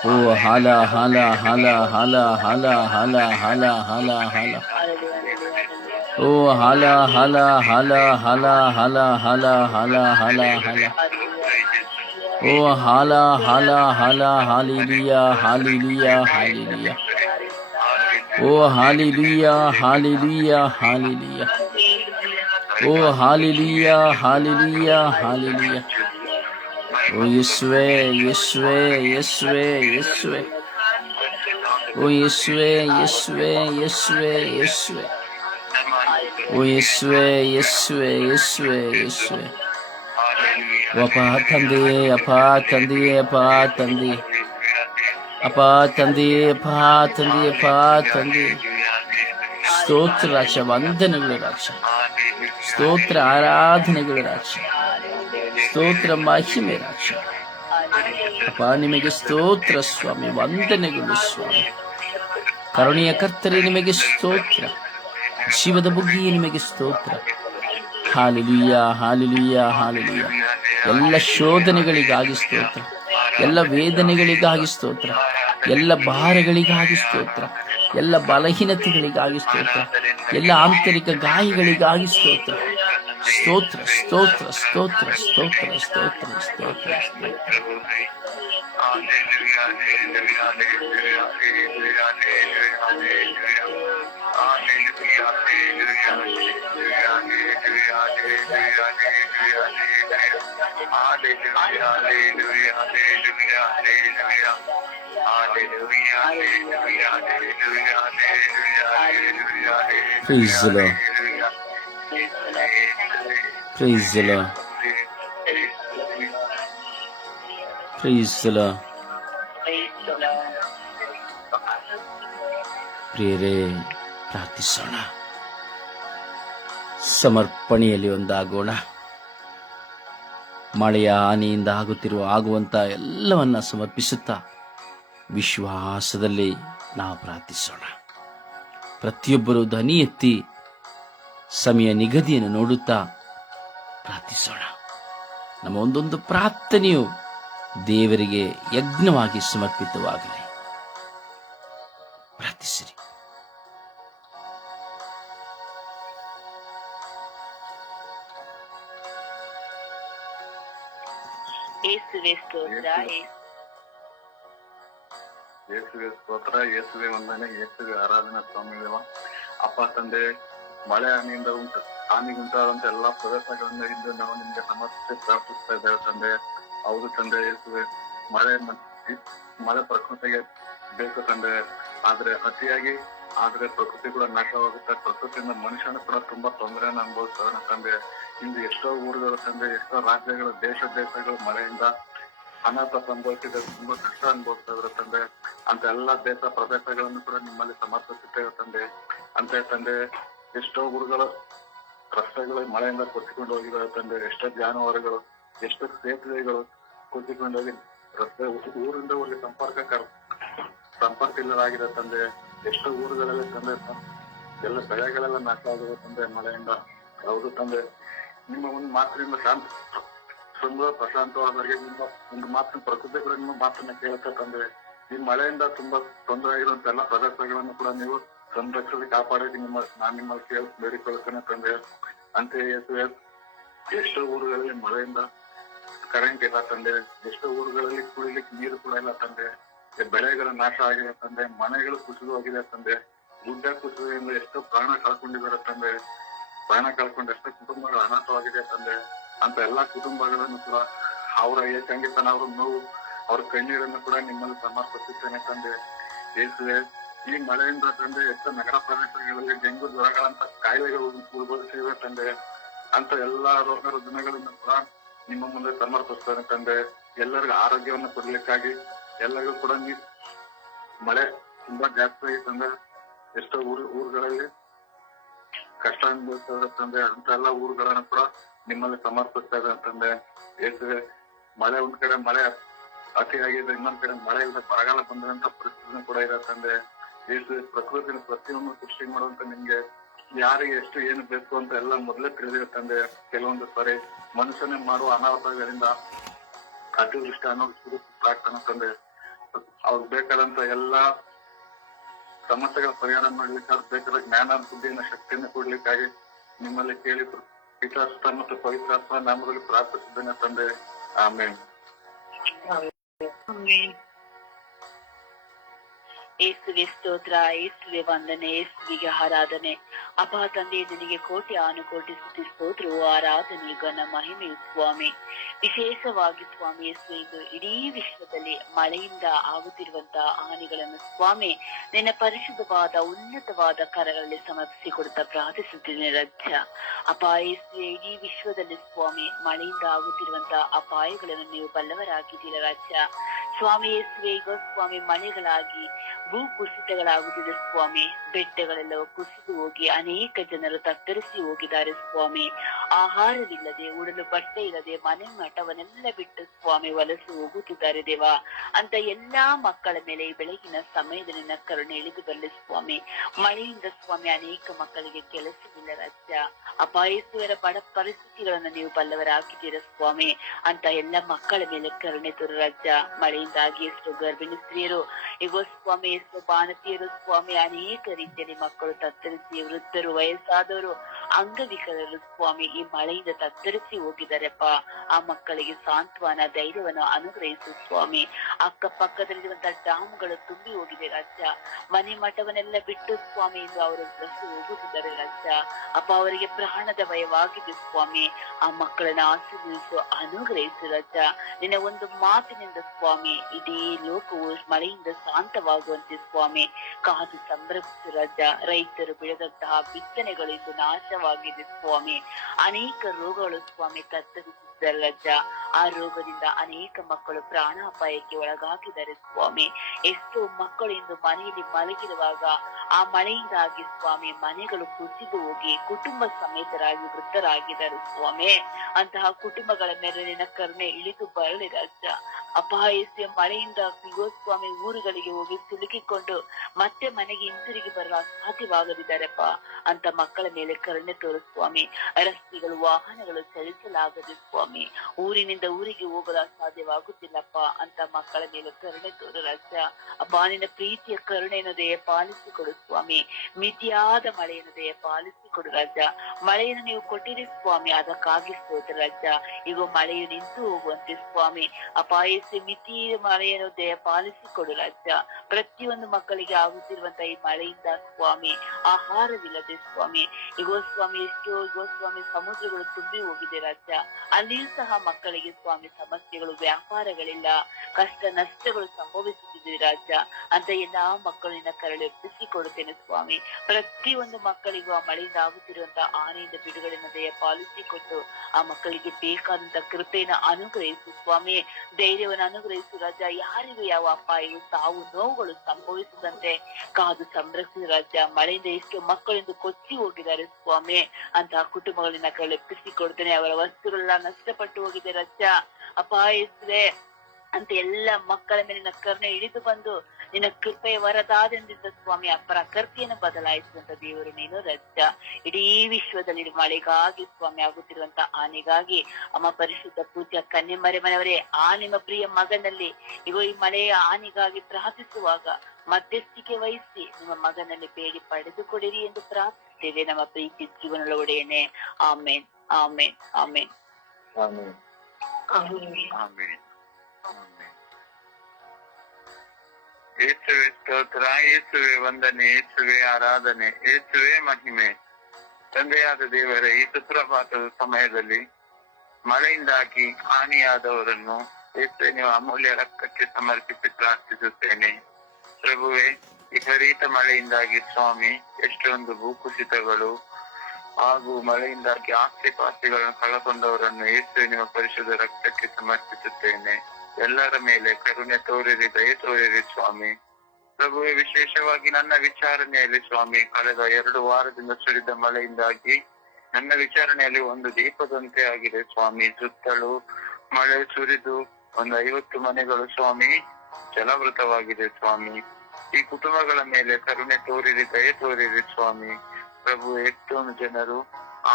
ಓ ಹಾಲ ಹಾಲ ಹಾಲ ಹಾಲ ಹಾಲ ಹಾಲ ಹಾಲ ಹಾಲ ಹಾಲ, ಓ ಹಾಲ ಹಾಲ ಹಾಲ ಹಾಲ ಹಾಲ ಹಾಲ ಹಾಲ ಹಾಲ ಹಾಲ, ಓ ಹಾಲ ಹಾಲ ಹಾಲ ಹಾಲೆಲೂಯಾ ಹಾಲೆಲೂಯಾ ಹಾಲೆಲೂಯಾ, ಓ ಹಾಲೆಲೂಯಾ ಹಾಲೆಲೂಯಾ ಹಾಲೆಲೂಯಾ, ಓ ಹಾಲೆಲೂಯಾ ಹಾಲೆಲೂಯಾ ಹಾಲೆಲೂಯಾ. ಓ ಯೇಸುವೆ ಯೇಸುವೆ ಯೇಸುವೆ ಯೇಸುವೆ, ಓ ಯೇಸುವೆ ಯೇಸುವೆ ಯೇಸುವೆ ಯೇಸುವೆ, ಓ ಯೇಸುವೆ ಯೇಸುವೆ ಯೇಸುವೆ ಯೇಸುವೆ. ಅಪ್ಪ ತಂದೆಯೇ ಅಪ್ಪ ತಂದೆಯೇ ಅಪ್ಪ ತಂದೆ, ಅಪ್ಪ ತಂದೆಯೇ ಅಪ್ಪ ತಂದೆ ಅಪ್ಪ ತಂದೆ, ಸ್ತೋತ್ರ ರಾಜ, ವಂದನೆಗಳು ರಾಜ, ಸ್ತೋತ್ರ ಆರಾಧನೆಗಳು ರಾಜ, ಸ್ತೋತ್ರ ಮಹಿಮೆ ರಾಜ. ಅಪ್ಪ ನಿಮಗೆ ಸ್ತೋತ್ರ ಸ್ವಾಮಿ, ವಂದನೆಗಳು ಸ್ವಾಮಿ. ಕರುಣೆಯ ಕರ್ತರೆ ನಿಮಗೆ ಸ್ತೋತ್ರ, ಜೀವದ ಬುಗ್ಗಿಯೇ ನಿಮಗೆ ಸ್ತೋತ್ರ. Hallelujah, hallelujah, hallelujah. ಎಲ್ಲ ಶೋಧನೆಗಳಿಗಾಗಿ ಸ್ತೋತ್ರ, ಎಲ್ಲ ವೇದನೆಗಳಿಗಾಗಿ ಸ್ತೋತ್ರ, ಎಲ್ಲ ಭಾರಗಳಿಗಾಗಿ ಸ್ತೋತ್ರ, ಎಲ್ಲ ಬಲಹೀನತೆಗಳಿಗಾಗಿ ಸ್ತೋತ್ರ, ಎಲ್ಲ ಆಂತರಿಕ ಗಾಯಗಳಿಗಾಗಿ ಸ್ತೋತ್ರ. ಸ್ತೋತ್ರ, ಸ್ತೋತ್ರ, ಸ್ತೋತ್ರ, ಸ್ತೋತ್ರ, ಸ್ತೋತ್ರ, ಸ್ತೋತ್ರ, ಸ್ತೋತ್ರ. Praise the Lord. Praise the Lord. Praise the Lord. ಪ್ರಿಯರೇ, ಪ್ರಾರ್ಥಿಸೋಣ. ಸಮರ್ಪಣೆಯಲ್ಲಿ ಒಂದಾಗೋಣ. ಮಳೆಯ ಹಾನಿಯಿಂದ ಆಗುವಂತ ಎಲ್ಲವನ್ನ ಸಮರ್ಪಿಸುತ್ತಾ ವಿಶ್ವಾಸದಲ್ಲಿ ನಾವು ಪ್ರಾರ್ಥಿಸೋಣ. ಪ್ರತಿಯೊಬ್ಬರು ಧ್ವನಿ ಎತ್ತಿ ಸಮಯ ನಿಗದಿಯನ್ನು ನೋಡುತ್ತಾ ಪ್ರಾರ್ಥಿಸೋಣ. ನಮ್ಮ ಒಂದೊಂದು ಪ್ರಾರ್ಥನೆಯು ದೇವರಿಗೆ ಯಜ್ಞವಾಗಿ ಸಮರ್ಪಿತವಾಗಲಿ. ಪ್ರಾರ್ಥಿಸಿರಿ. ಯೇಸುವೆ ಸ್ತೋತ್ರ, ಯೇಸುವೆ ಸ್ತೋತ್ರ, ಯೇಸುವೆ ವಂದನೆ, ಯೇಸುವೆ ಆರಾಧನಾ ಸ್ವಾಮಿ ದೇವ. ಅಪ್ಪ ತಂದೆ, ಮಳೆ ಹಾನಿಗುಂಟಾದಂತ ಎಲ್ಲಾ ಪ್ರದೇಶಗಳಿಂದ ಇಂದು ನಾವು ನಿಮ್ಗೆ ಸಮಸ್ಯೆ ಪ್ರಾರ್ಥಿಸ್ತಾ ಇದ್ದೇವೆ ತಂದೆ. ಹೌದು ತಂದೆ, ಯೇಸುವೆ ಮಳೆ ಪ್ರಕೃತಿಗೆ ಬೇಕು ತಂದೆ, ಆದ್ರೆ ಅತಿಯಾಗಿ ಆದ್ರೆ ಪ್ರಕೃತಿ ಕೂಡ ನಾಶವಾಗುತ್ತೆ. ಪ್ರಕೃತಿಯಿಂದ ಮನುಷ್ಯನು ಕೂಡ ತುಂಬಾ ತೊಂದರೆಯನ್ನು ಅನುಭವಿಸ್ತಾನೆ ತಂದೆ. ಇಂದು ಎಷ್ಟೋ ಊರುಗಳು ತಂದೆ, ಎಷ್ಟೋ ರಾಜ್ಯಗಳು, ದೇಶಗಳು ಮಳೆಯಿಂದ ಅನಾಥ ಸಂಭವಿಸಿದ ತುಂಬಾ ಕಷ್ಟ ಅನುಭವಿಸ್ತಾ ಇದ್ರು ತಂದೆ. ಅಂತ ಎಲ್ಲಾ ದೇಶ ಪ್ರದೇಶಗಳನ್ನು ಕೂಡ ನಿಮ್ಮಲ್ಲಿ ಸಮರ್ಪಿಸುತ್ತೇವೆ ತಂದೆ. ಅಂತ ತಂದೆ, ಎಷ್ಟೋ ಊರುಗಳು ರಸ್ತೆಗಳು ಮಳೆಯಿಂದ ಕೊಚ್ಚಿಕೊಂಡು ಹೋಗಿದ್ದಾರೆ ತಂದೆ. ಎಷ್ಟೋ ಜಾನುವಾರುಗಳು, ಎಷ್ಟೋ ಸೇತುವೆಗಳು ಕೊಚ್ಚಿಕೊಂಡೋಗಿ ರಸ್ತೆ ಊರಿಂದ ಊರಿಗೆ ಸಂಪರ್ಕ ಇಲ್ಲದಾಗಿದೆ ತಂದೆ. ಎಷ್ಟೋ ಊರುಗಳಲ್ಲಿ ತಂದೆ ಎಲ್ಲ ಬೆಳೆಗಳೆಲ್ಲ ನಾಶ ಆಗಿದೆ ತಂದೆ ಮಳೆಯಿಂದ. ಹೌದು ತಂದೆ, ನಿಮ್ಮ ಒಂದು ಮಾತಿನಿಂದ ಸುಂದರ ಪ್ರಶಾಂತವಾದವರಿಗೆ ನಿಮ್ಮ ಒಂದು ಮಾತಿನ ಪ್ರಕೃತಿ ಕೂಡ ನಿಮ್ಮ ಮಾತನ್ನ ಕೇಳುತ್ತೆ ತಂದೆ. ಈ ಮಳೆಯಿಂದ ತುಂಬಾ ತೊಂದರೆ ಆಗಿರುವಂತ ಎಲ್ಲ ಪ್ರದೇಶಗಳನ್ನು ಕೂಡ ನೀವು ಸಂರಕ್ಷಣೆ ಕಾಪಾಡಿ ನಾನು ನಿಮ್ಮಲ್ಲಿ ಬೇಡಿಕೊಳ್ಳುತ್ತೇನೆ ತಂದೆ. ಅಂತೆಯೇ ಎಷ್ಟೋ ಊರುಗಳಲ್ಲಿ ಮಳೆಯಿಂದ ಕರೆಂಟ್ ಇಲ್ಲ ತಂದೆ. ಎಷ್ಟೋ ಊರುಗಳಲ್ಲಿ ಕುಡಿಲಿಕ್ಕೆ ನೀರು ಕೂಡ ಇಲ್ಲ ತಂದೆ. ಬೆಳೆಗಳ ನಾಶ ಆಗಿದೆ ತಂದೆ. ಮನೆಗಳು ಕುಸಿದು ಹೋಗಿದೆ ತಂದೆ. ಗುಡ್ಡ ಕುಸಿದಿಂದ ಎಷ್ಟೋ ಪ್ರಾಣ ಕಳ್ಕೊಂಡಿದ್ದಾರೆ ತಂದೆ. ಪ್ರಾಣ ಕಳ್ಕೊಂಡು ಎಷ್ಟೋ ಕುಟುಂಬಗಳು ಅನಾಥವಾಗಿದೆ ತಂದೆ. ಅಂತ ಎಲ್ಲಾ ಕುಟುಂಬಗಳನ್ನು ಕೂಡ ಅವರ ಏಕಾಂಗಿತನ, ಅವರ ನೋವು, ಅವ್ರ ಕಣ್ಣೀರನ್ನು ಕೂಡ ನಿಮ್ಮಲ್ಲಿ ಸಮರ್ಪಿಸುತ್ತೇನೆ ತಂದೆ. ಯೇಸುವೆ, ಈ ಮಳೆಯಿಂದ ತಂದೆ ಎಷ್ಟೋ ನಗರ ಪ್ರದೇಶಗಳಲ್ಲಿ ಡೆಂಗು ಜ್ವರಗಳಂತ ಕಾಯಿಲೆಗಳು ಉದ್ಭವಿಸಿವೆ ತಂದೆ. ಅಂತ ಎಲ್ಲಾ ರೋಗ ರುಜಿನಗಳನ್ನು ಕೂಡ ನಿಮ್ಮ ಮುಂದೆ ಸಮರ್ಪಿಸ್ತೇನೆ ತಂದೆ. ಎಲ್ಲರಿಗೂ ಆರೋಗ್ಯವನ್ನು ಕೊಡ್ಲಿಕ್ಕಾಗಿ ಎಲ್ಲರಿಗೂ ಕೂಡ ಮಳೆ ತುಂಬಾ ಜಾಸ್ತಿ ಆಗಿ ತಂದೆ. ಎಷ್ಟೋ ಊರುಗಳಲ್ಲಿ ಕಷ್ಟ ಅನುಭವಿಸ್ತಾ ತಂದೆ. ಅಂತ ಎಲ್ಲಾ ಊರುಗಳನ್ನು ಕೂಡ ನಿಮ್ಮಲ್ಲಿ ಸಮರ್ಪಿಸ್ತಾ ಇದೆ ತಂದೆ. ಯೇಸುವೆ, ಮಳೆ ಒಂದ್ ಕಡೆ ಮಳೆ ಅತಿಯಾಗಿದೆ, ಇನ್ನೊಂದ್ ಕಡೆ ಮಳೆ ಇಲ್ಲದೆ ಬರಗಾಲ ಬಂದಂತ ಪರಿಸ್ಥಿತಿ ಕೂಡ ಇದೆ ತಂದೆ. ಯೇಸುವೆ, ಪ್ರಕೃತಿನ ಪ್ರತಿಯೊಂದು ಸೃಷ್ಟಿ ಮಾಡುವಂತ ನಿಮ್ಗೆ ಯಾರಿಗೆ ಎಷ್ಟು ಏನು ಬೇಕು ಅಂತ ಎಲ್ಲ ಮೊದಲೇ ತಿಳಿದಿದೆ ತಂದೆ. ಕೆಲವೊಂದು ಸಾರಿ ಮನುಷ್ಯನೇ ಮಾಡುವ ಅನಾಹುತಗಳಿಂದ ಅತಿವೃಷ್ಟಿ ಅನಾಹುತ ತಂದೆ. ಅವ್ರಿಗೆ ಬೇಕಾದಂತ ಎಲ್ಲಾ ಸಮಸ್ಯೆಗಳ ಪರಿಹಾರ ಮಾಡ್ಲಿಕ್ಕೆ, ಅವ್ರಿಗೆ ಬೇಕಾದ ಜ್ಞಾನ, ಬುದ್ಧಿನ, ಶಕ್ತಿಯನ್ನು ಕೊಡ್ಲಿಕ್ಕಾಗಿ ನಿಮ್ಮಲ್ಲಿ ಕೇಳಿ ಪಿತಾಸ್ತ ಮತ್ತು ಪವಿತ್ರಾತ್ಮ ನಾಮದಲ್ಲಿ ಪ್ರಾರ್ಥಿಸಿದ್ದೇನೆ ತಂದೆ. ಆಮೇಲೆ ಯೇಸುವೆ ಸ್ತೋತ್ರ, ಯೇಸುವೆ ವಂದನೆ, ಯೇಸುವಿಗೆ ಆರಾಧನೆ. ಅಪ್ಪ ತಂದೆ, ನಿನಗೆ ಕೋಟಿ ಆನುಕೋಟಿ ಸ್ತುತಿ, ಸ್ತೋತ್ರವು, ಆರಾಧನೆ, ಘನ ಮಹಿಮೆ ಸ್ವಾಮಿ. ವಿಶೇಷವಾಗಿ ಸ್ವಾಮಿ ಯೇಸು, ಇದು ಇಡೀ ವಿಶ್ವದಲ್ಲಿ ಮಳೆಯಿಂದ ಆಗುತ್ತಿರುವಂತಹ ಹಾನಿಗಳನ್ನು ಸ್ವಾಮಿ ನಿನ್ನ ಪರಿಶುದ್ಧವಾದ ಉನ್ನತವಾದ ಕರಗಳಲ್ಲಿ ಸಮರ್ಪಿಸಿಕೊಡುತ್ತಾ ಪ್ರಾರ್ಥಿಸುತ್ತೇನೆ ರಾಜ್ಯ. ಅಪ್ಪ ಯೇಸು, ಇಡೀ ವಿಶ್ವದಲ್ಲಿ ಸ್ವಾಮಿ ಮಳೆಯಿಂದ ಆಗುತ್ತಿರುವಂತಹ ಅಪಾಯಗಳನ್ನು ನೀವು ಬಲ್ಲವರಾಗಿದ್ದೀರ ರಾಜ್ಯ. ಸ್ವಾಮಿ ಯೇಸುವೆ, ಈಗ ಸ್ವಾಮಿ ಮಳೆಗಳಾಗಿ ಭೂ ಕುಸಿತಗಳಾಗುತ್ತಿದೆ ಸ್ವಾಮಿ. ಬೆಟ್ಟಗಳೆಲ್ಲ ಕುಸಿದು ಹೋಗಿ ಅನೇಕ ಜನರು ತತ್ತರಿಸಿ ಹೋಗಿದ್ದಾರೆ ಸ್ವಾಮಿ. ಆಹಾರವಿಲ್ಲದೆ, ಉಡಲು ಬಟ್ಟೆ ಇಲ್ಲದೆ, ಮನೆ ಮಠವನ್ನೆಲ್ಲ ಬಿಟ್ಟು ಸ್ವಾಮಿ ವಲಸೆ ಹೋಗುತ್ತಿದ್ದಾರೆ ದೇವ. ಅಂತ ಎಲ್ಲಾ ಮಕ್ಕಳ ಮೇಲೆ ಈ ಬೆಳಗಿನ ಸಮಯದಲ್ಲಿ ಕರುಣೆ ಇಳಿದು ಬರಲಿ ಸ್ವಾಮಿ. ಮಳೆಯಿಂದ ಸ್ವಾಮಿ ಅನೇಕ ಮಕ್ಕಳಿಗೆ ಕೆಲಸವಿಲ್ಲ ರಾಜ್ಯ. ಅಪಾಯಸುವರ ಬಡ ಪರಿಸ್ಥಿತಿಗಳನ್ನು ನೀವು ಬಲ್ಲವರಾಗಿದ್ದೀರ ಸ್ವಾಮಿ. ಅಂತ ಎಲ್ಲ ಮಕ್ಕಳ ಮೇಲೆ ಕರುಣೆ ತೋರು ರಾಜ. ಮಳೆಯಿಂದಾಗಿ ಎಷ್ಟೋ ಗರ್ಭಿಣಿ ಸ್ತ್ರೀಯರು, ಈಗ ಸ್ವಾಮಿ ಎಷ್ಟೋ ಬಾಣತಿಯರು ಸ್ವಾಮಿ, ಅನೇಕ ರೀತಿಯಲ್ಲಿ ಮಕ್ಕಳು ತತ್ತರಿಸಿ, ವೃದ್ಧರು, ವಯಸ್ಸಾದವರು, ಅಂಗವಿಕಲರು ಸ್ವಾಮಿ ಈ ಮಳೆಯಿಂದ ತತ್ತರಿಸಿ ಹೋಗಿದ್ದಾರೆಪ್ಪ. ಆ ಮಕ್ಕಳಿಗೆ ಸಾಂತ್ವನ, ಧೈರ್ಯವನ್ನು ಅನುಗ್ರಹಿಸು ಸ್ವಾಮಿ. ಅಕ್ಕಪಕ್ಕದಲ್ಲಿರುವಂತಹ ಡ್ಯಾಮ್ಗಳು ತುಂಬಿ ಹೋಗಿದೆ ರಾಜ್ಯ. ಮನೆ ಮಠವನ್ನೆಲ್ಲ ಬಿಟ್ಟು ಸ್ವಾಮಿ ಎಂದು ಅವರು ಹೋಗುತ್ತಿದ್ದಾರೆ ರಾಜ್ಯ. ಅಪ್ಪ ಅವರಿಗೆ ಪ್ರಾಣದ ಭಯವಾಗಿದೆ ಸ್ವಾಮಿ. ಆ ಮಕ್ಕಳನ್ನ ಆಶೀರ್ವದಿಸು, ಅನುಗ್ರಹಿಸು ರಾಜ. ನಿನ್ನ ಒಂದು ಮಾತಿನಿಂದ ಸ್ವಾಮಿ ಇಡೀ ಲೋಕವು ಮಳೆಯಿಂದ ಶಾಂತವಾಗುವಂತೆ ಸ್ವಾಮಿ ಕಾದು ಸಂರಕ್ಷಿಸು ರಾಜ. ರೈತರು ಬೆಳೆದಂತಹ ಬಿತ್ತನೆಗಳು ಇಂದು ನಾಶವಾಗಿದೆ ಸ್ವಾಮಿ. ಅನೇಕ ರೋಗಗಳು ಸ್ವಾಮಿ ತತ್ತರಿಸಿದ್ದಾರೆ ರಾಜ. ಆ ರೋಗದಿಂದ ಅನೇಕ ಮಕ್ಕಳು ಪ್ರಾಣಾಪಾಯಕ್ಕೆ ಒಳಗಾಗಿದ್ದಾರೆ ಸ್ವಾಮಿ. ಎಷ್ಟೋ ಮಕ್ಕಳು ಇಂದು ಮನೆಯಲ್ಲಿ ಮಲಗಿರುವಾಗ ಆ ಮಳೆಯಿಂದಾಗಿ ಸ್ವಾಮಿ ಮನೆಗಳು ಕುಸಿದು ಹೋಗಿ ಕುಟುಂಬ ಸಮೇತರಾಗಿ ವೃದ್ಧರಾಗಿದ್ದಾರೆ ಸ್ವಾಮಿ. ಅಂತಹ ಕುಟುಂಬಗಳ ಮೇಲೆ ನಿನ್ನ ಕರುಣೆ ಇಳಿದು ಬರಲಿ ರಾಜ. ಅಪಾಯಸ್ಯ ಮಳೆಯಿಂದ ಸ್ವಾಮಿ ಊರುಗಳಿಗೆ ಹೋಗಿ ಸಿಲುಕಿಕೊಂಡು ಮತ್ತೆ ಮನೆಗೆ ಹಿಂತಿರುಗಿ ಬರಲು ಅಸಾಧ್ಯವಾಗದಿದ್ದಾರೆಪ್ಪ. ಅಂತ ಮಕ್ಕಳ ಮೇಲೆ ಕರುಣೆ ತೋರು ಸ್ವಾಮಿ. ರಸ್ತೆಗಳು, ವಾಹನಗಳು ಚಲಿಸಲಾಗದೆ ಸ್ವಾಮಿ ಊರಿನಿಂದ ಊರಿಗೆ ಹೋಗಲು ಅಸಾಧ್ಯವಾಗುತ್ತಿಲ್ಲಪ್ಪ. ಅಂತ ಮಕ್ಕಳ ಮೇಲೆ ಕರುಣೆ ತೋರು ರಾಜ. ಅಪ್ಪ ನಿನ್ನ ಪ್ರೀತಿಯ ಕರುಣೆಯನ್ನು ದಯ ಪಾಲಿಸಿಕೊಡು ಸ್ವಾಮಿ. ಮಿತಿಯಾದ ಮಳೆಯನ್ನು ದಯ ಪಾಲಿಸಿಕೊಡು ರಾಜ. ಮಳೆಯನ್ನು ನೀವು ಕೊಟ್ಟಿರಿ ಸ್ವಾಮಿ, ಅದಕ್ಕಾಗಿ ಸ್ತೋತ್ರ ರಾಜ. ಈಗ ಮಳೆಯು ನಿಂತು ಹೋಗುವಂತೆ ಸ್ವಾಮಿ ಅಪಾಯಸ್ಯ ಮಿತಿ ಮಳೆಯನ್ನು ದಯ ಪಾಲಿಸಿಕೊಡು ರಾಜ. ಪ್ರತಿಯೊಂದು ಮಕ್ಕಳಿಗೆ ಆಗುತ್ತಿರುವಂತಹ ಈ ಮಳೆಯಿಂದ ಸ್ವಾಮಿ ಆಹಾರವಿಲ್ಲದೆ ಸ್ವಾಮಿ ಸ್ವಾಮಿ ಎಷ್ಟೋ ಸ್ವಾಮಿ ಸಮುದ್ರಗಳು ತುಂಬಿ ಹೋಗಿದೆ ರಾಜ. ಅಲ್ಲಿಯೂ ಸಹ ಮಕ್ಕಳಿಗೆ ಸ್ವಾಮಿ ಸಮಸ್ಯೆಗಳು, ವ್ಯಾಪಾರಗಳಿಲ್ಲ, ಕಷ್ಟ ನಷ್ಟಗಳು ಸಂಭವಿಸುತ್ತಿದೆ ರಾಜ. ಅಂತ ಎಲ್ಲಾ ಮಕ್ಕಳಿನ ಕರಳು ಎಪ್ಪಿಸಿಕೊಡುತ್ತೇನೆ ಸ್ವಾಮಿ. ಪ್ರತಿಯೊಂದು ಮಕ್ಕಳಿಗೂ ಆ ಮಳೆಯಿಂದ ಆಗುತ್ತಿರುವಂತಹ ಹಾನಿಯಿಂದ ಬಿಡುಗಡೆಯನ್ನು ದಯ ಪಾಲಿಸಿಕೊಟ್ಟು ಆ ಮಕ್ಕಳಿಗೆ ಬೇಕಾದಂತ ಕೃಪೆಯನ್ನು ಅನುಗ್ರಹಿಸು ಸ್ವಾಮಿ. ಧೈರ್ಯವನ್ನು ಅನುಗ್ರಹಿಸು ರಾಜ. ಯಾರಿಗೂ ಯಾವ ಅಪಾಯವು, ಸಾವು, ನೋವುಗಳು ಸಂಭವಿಸದಂತೆ ಕಾದು ಸಂರಕ್ಷಿಸು ರಾಜ. ಮಳೆಯಿಂದ ಎಷ್ಟು ಮಕ್ಕಳಿಂದ ಕೊಚ್ಚಿ ಹೋಗಿದ್ದಾರೆ ಸ್ವಾಮಿ. ಅಂತಹ ಕುಟುಂಬಗಳನ್ನ ಕಳೆಪ್ಪಿಸಿಕೊಡ್ತೇನೆ. ಅವರ ವಸ್ತುಗಳೆಲ್ಲ ನಷ್ಟಪಟ್ಟು ಹೋಗಿದೆ ರಾಜ. ಅಪಾಯಿಸಿದೆ ಅಂತ ಎಲ್ಲ ಮಕ್ಕಳ ಮೇಲಿನ ಕರುಣೆ ಇಳಿದು ಬಂದು ನಿನ್ನ ಕೃಪೆಯ ವರದಾದಿಂದ ಸ್ವಾಮಿ ಆ ಪ್ರಕೃತಿಯನ್ನು ಬದಲಾಯಿಸುವಂತ ದೇವರು ನೀನು ರಾಜ. ಇಡೀ ವಿಶ್ವದಲ್ಲಿ ಮಳೆಗಾಗಿ ಸ್ವಾಮಿ ಆಗುತ್ತಿರುವಂತ ಹಾನಿಗಾಗಿ ಅಮ್ಮ ಪರಿಶುದ್ಧ ಪೂಜ್ಯ ಕನ್ಯೆ ಮರೆಮನೆಯವರೇ, ಆ ನಿಮ್ಮ ಪ್ರಿಯ ಮಗನಲ್ಲಿ ಈ ಮಳೆಯ ಹಾನಿಗಾಗಿ ಪ್ರಾರ್ಥಿಸುವಾಗ ಮಧ್ಯಸ್ಥಿಕೆ ವಹಿಸಿ ನಿಮ್ಮ ಮಗನಲ್ಲಿ ಬೇಡಿ ಪಡೆದುಕೊಡಿರಿ ಎಂದು ಪ್ರಾರ್ಥಿಸುತ್ತೇವೆ ನಮ್ಮ ಪ್ರೀತಿ ಜೀವನದ ಒಡೆಯನೆ. ಆಮೇನ್, ಆಮೇನ್, ಆಮೇನ್, ಆಮೇನ್, ಆಮೇನ್. ಯೇಸುವೆ ಸ್ತೋತ್ರ, ಯೇಸುವೆ ವಂದನೆ, ಯೇಸುವೆ ಆರಾಧನೆ, ಯೇಸುವೆ ಮಹಿಮೆ. ತಂದೆಯಾದ ದೇವರೇ, ಈ ಸುಪ್ರಭಾತದ ಸಮಯದಲ್ಲಿ ಮಳೆಯಿಂದಾಗಿ ಹಾನಿಯಾದವರನ್ನು ಯೇಸುವೆ ನೀವು ಅಮೂಲ್ಯ ರಕ್ತಕ್ಕೆ ಸಮರ್ಪಿಸಿ ಪ್ರಾರ್ಥಿಸುತ್ತೇನೆ. ಪ್ರಭುವೆ, ವಿಪರೀತ ಮಳೆಯಿಂದಾಗಿ ಸ್ವಾಮಿ ಎಷ್ಟೊಂದು ಭೂಕುಸಿತಗಳು ಹಾಗೂ ಮಳೆಯಿಂದಾಗಿ ಆಸ್ತಿ ಪಾಸ್ತಿಗಳನ್ನು ಕಳಕೊಂಡವರನ್ನು ಯೇಸುವೆ ನಿಮ್ಮ ಪರಿಶುದ್ಧ ರಕ್ತಕ್ಕೆ ಸಮರ್ಪಿಸುತ್ತೇನೆ. ಎಲ್ಲರ ಮೇಲೆ ಕರುಣೆ ತೋರಿರಿ, ದಯೆ ತೋರಿರಿ ಸ್ವಾಮಿ. ಪ್ರಭುವೆ, ವಿಶೇಷವಾಗಿ ನನ್ನ ವಿಚಾರಣೆಯಲ್ಲಿ ಸ್ವಾಮಿ ಕಳೆದ 2 ವಾರದಿಂದ ಸುರಿದ ಮಳೆಯಿಂದಾಗಿ ನನ್ನ ವಿಚಾರಣೆಯಲ್ಲಿ ಒಂದು ದೀಪದಂತೆ ಆಗಿದೆ ಸ್ವಾಮಿ. ಸುತ್ತಲೂ ಮಳೆ ಸುರಿದು ಒಂದು 50 ಮನೆಗಳು ಸ್ವಾಮಿ ಜಲವೃತವಾಗಿದೆ ಸ್ವಾಮಿ. ಈ ಕುಟುಂಬಗಳ ಮೇಲೆ ಕರುಣೆ ತೋರಿರಿ, ದಯೆ ತೋರಿರಿ ಸ್ವಾಮಿ. ಪ್ರಭು, ಎಷ್ಟೊಂದು ಜನರು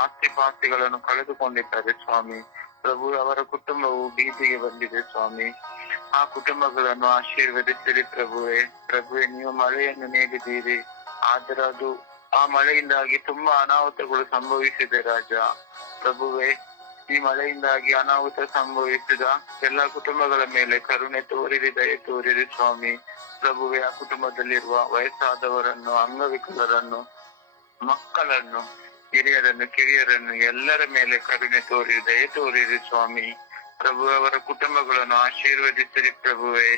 ಆಸ್ತಿ ಪಾಸ್ತಿಗಳನ್ನು ಕಳೆದುಕೊಂಡಿದ್ದಾರೆ ಸ್ವಾಮಿ. ಪ್ರಭು, ಅವರ ಕುಟುಂಬವು ಬೀದಿಗೆ ಬಂದಿದೆ ಸ್ವಾಮಿ. ಆ ಕುಟುಂಬಗಳನ್ನು ಆಶೀರ್ವದಿಸಿರಿ ಪ್ರಭುವೆ. ಪ್ರಭುವೆ, ನೀವು ಮಳೆಯನ್ನು ನೀಡಿದ್ದೀರಿ, ಆದ್ರೆ ಅದು ಆ ಮಳೆಯಿಂದಾಗಿ ತುಂಬಾ ಅನಾಹುತಗಳು ಸಂಭವಿಸಿದೆ ರಾಜ. ಪ್ರಭುವೆ, ಈ ಮಳೆಯಿಂದಾಗಿ ಅನಾಹುತ ಸಂಭವಿಸಿದ ಎಲ್ಲ ಕುಟುಂಬಗಳ ಮೇಲೆ ಕರುಣೆ ತೋರಿರಿ, ದಯೆ ತೋರಿರಿ ಸ್ವಾಮಿ. ಪ್ರಭುವೆ, ಆ ಕುಟುಂಬದಲ್ಲಿರುವ ವಯಸ್ಸಾದವರನ್ನು, ಅಂಗವಿಕಲರನ್ನು, ಮಕ್ಕಳನ್ನು, ಹಿರಿಯರನ್ನು, ಕಿರಿಯರನ್ನು ಎಲ್ಲರ ಮೇಲೆ ಕರುಣೆ ತೋರಿರಿ, ದಯೆ ತೋರಿರಿ ಸ್ವಾಮಿ. ಪ್ರಭು, ಅವರ ಕುಟುಂಬಗಳನ್ನು ಆಶೀರ್ವದಿಸಿರಿ ಪ್ರಭುವೆ.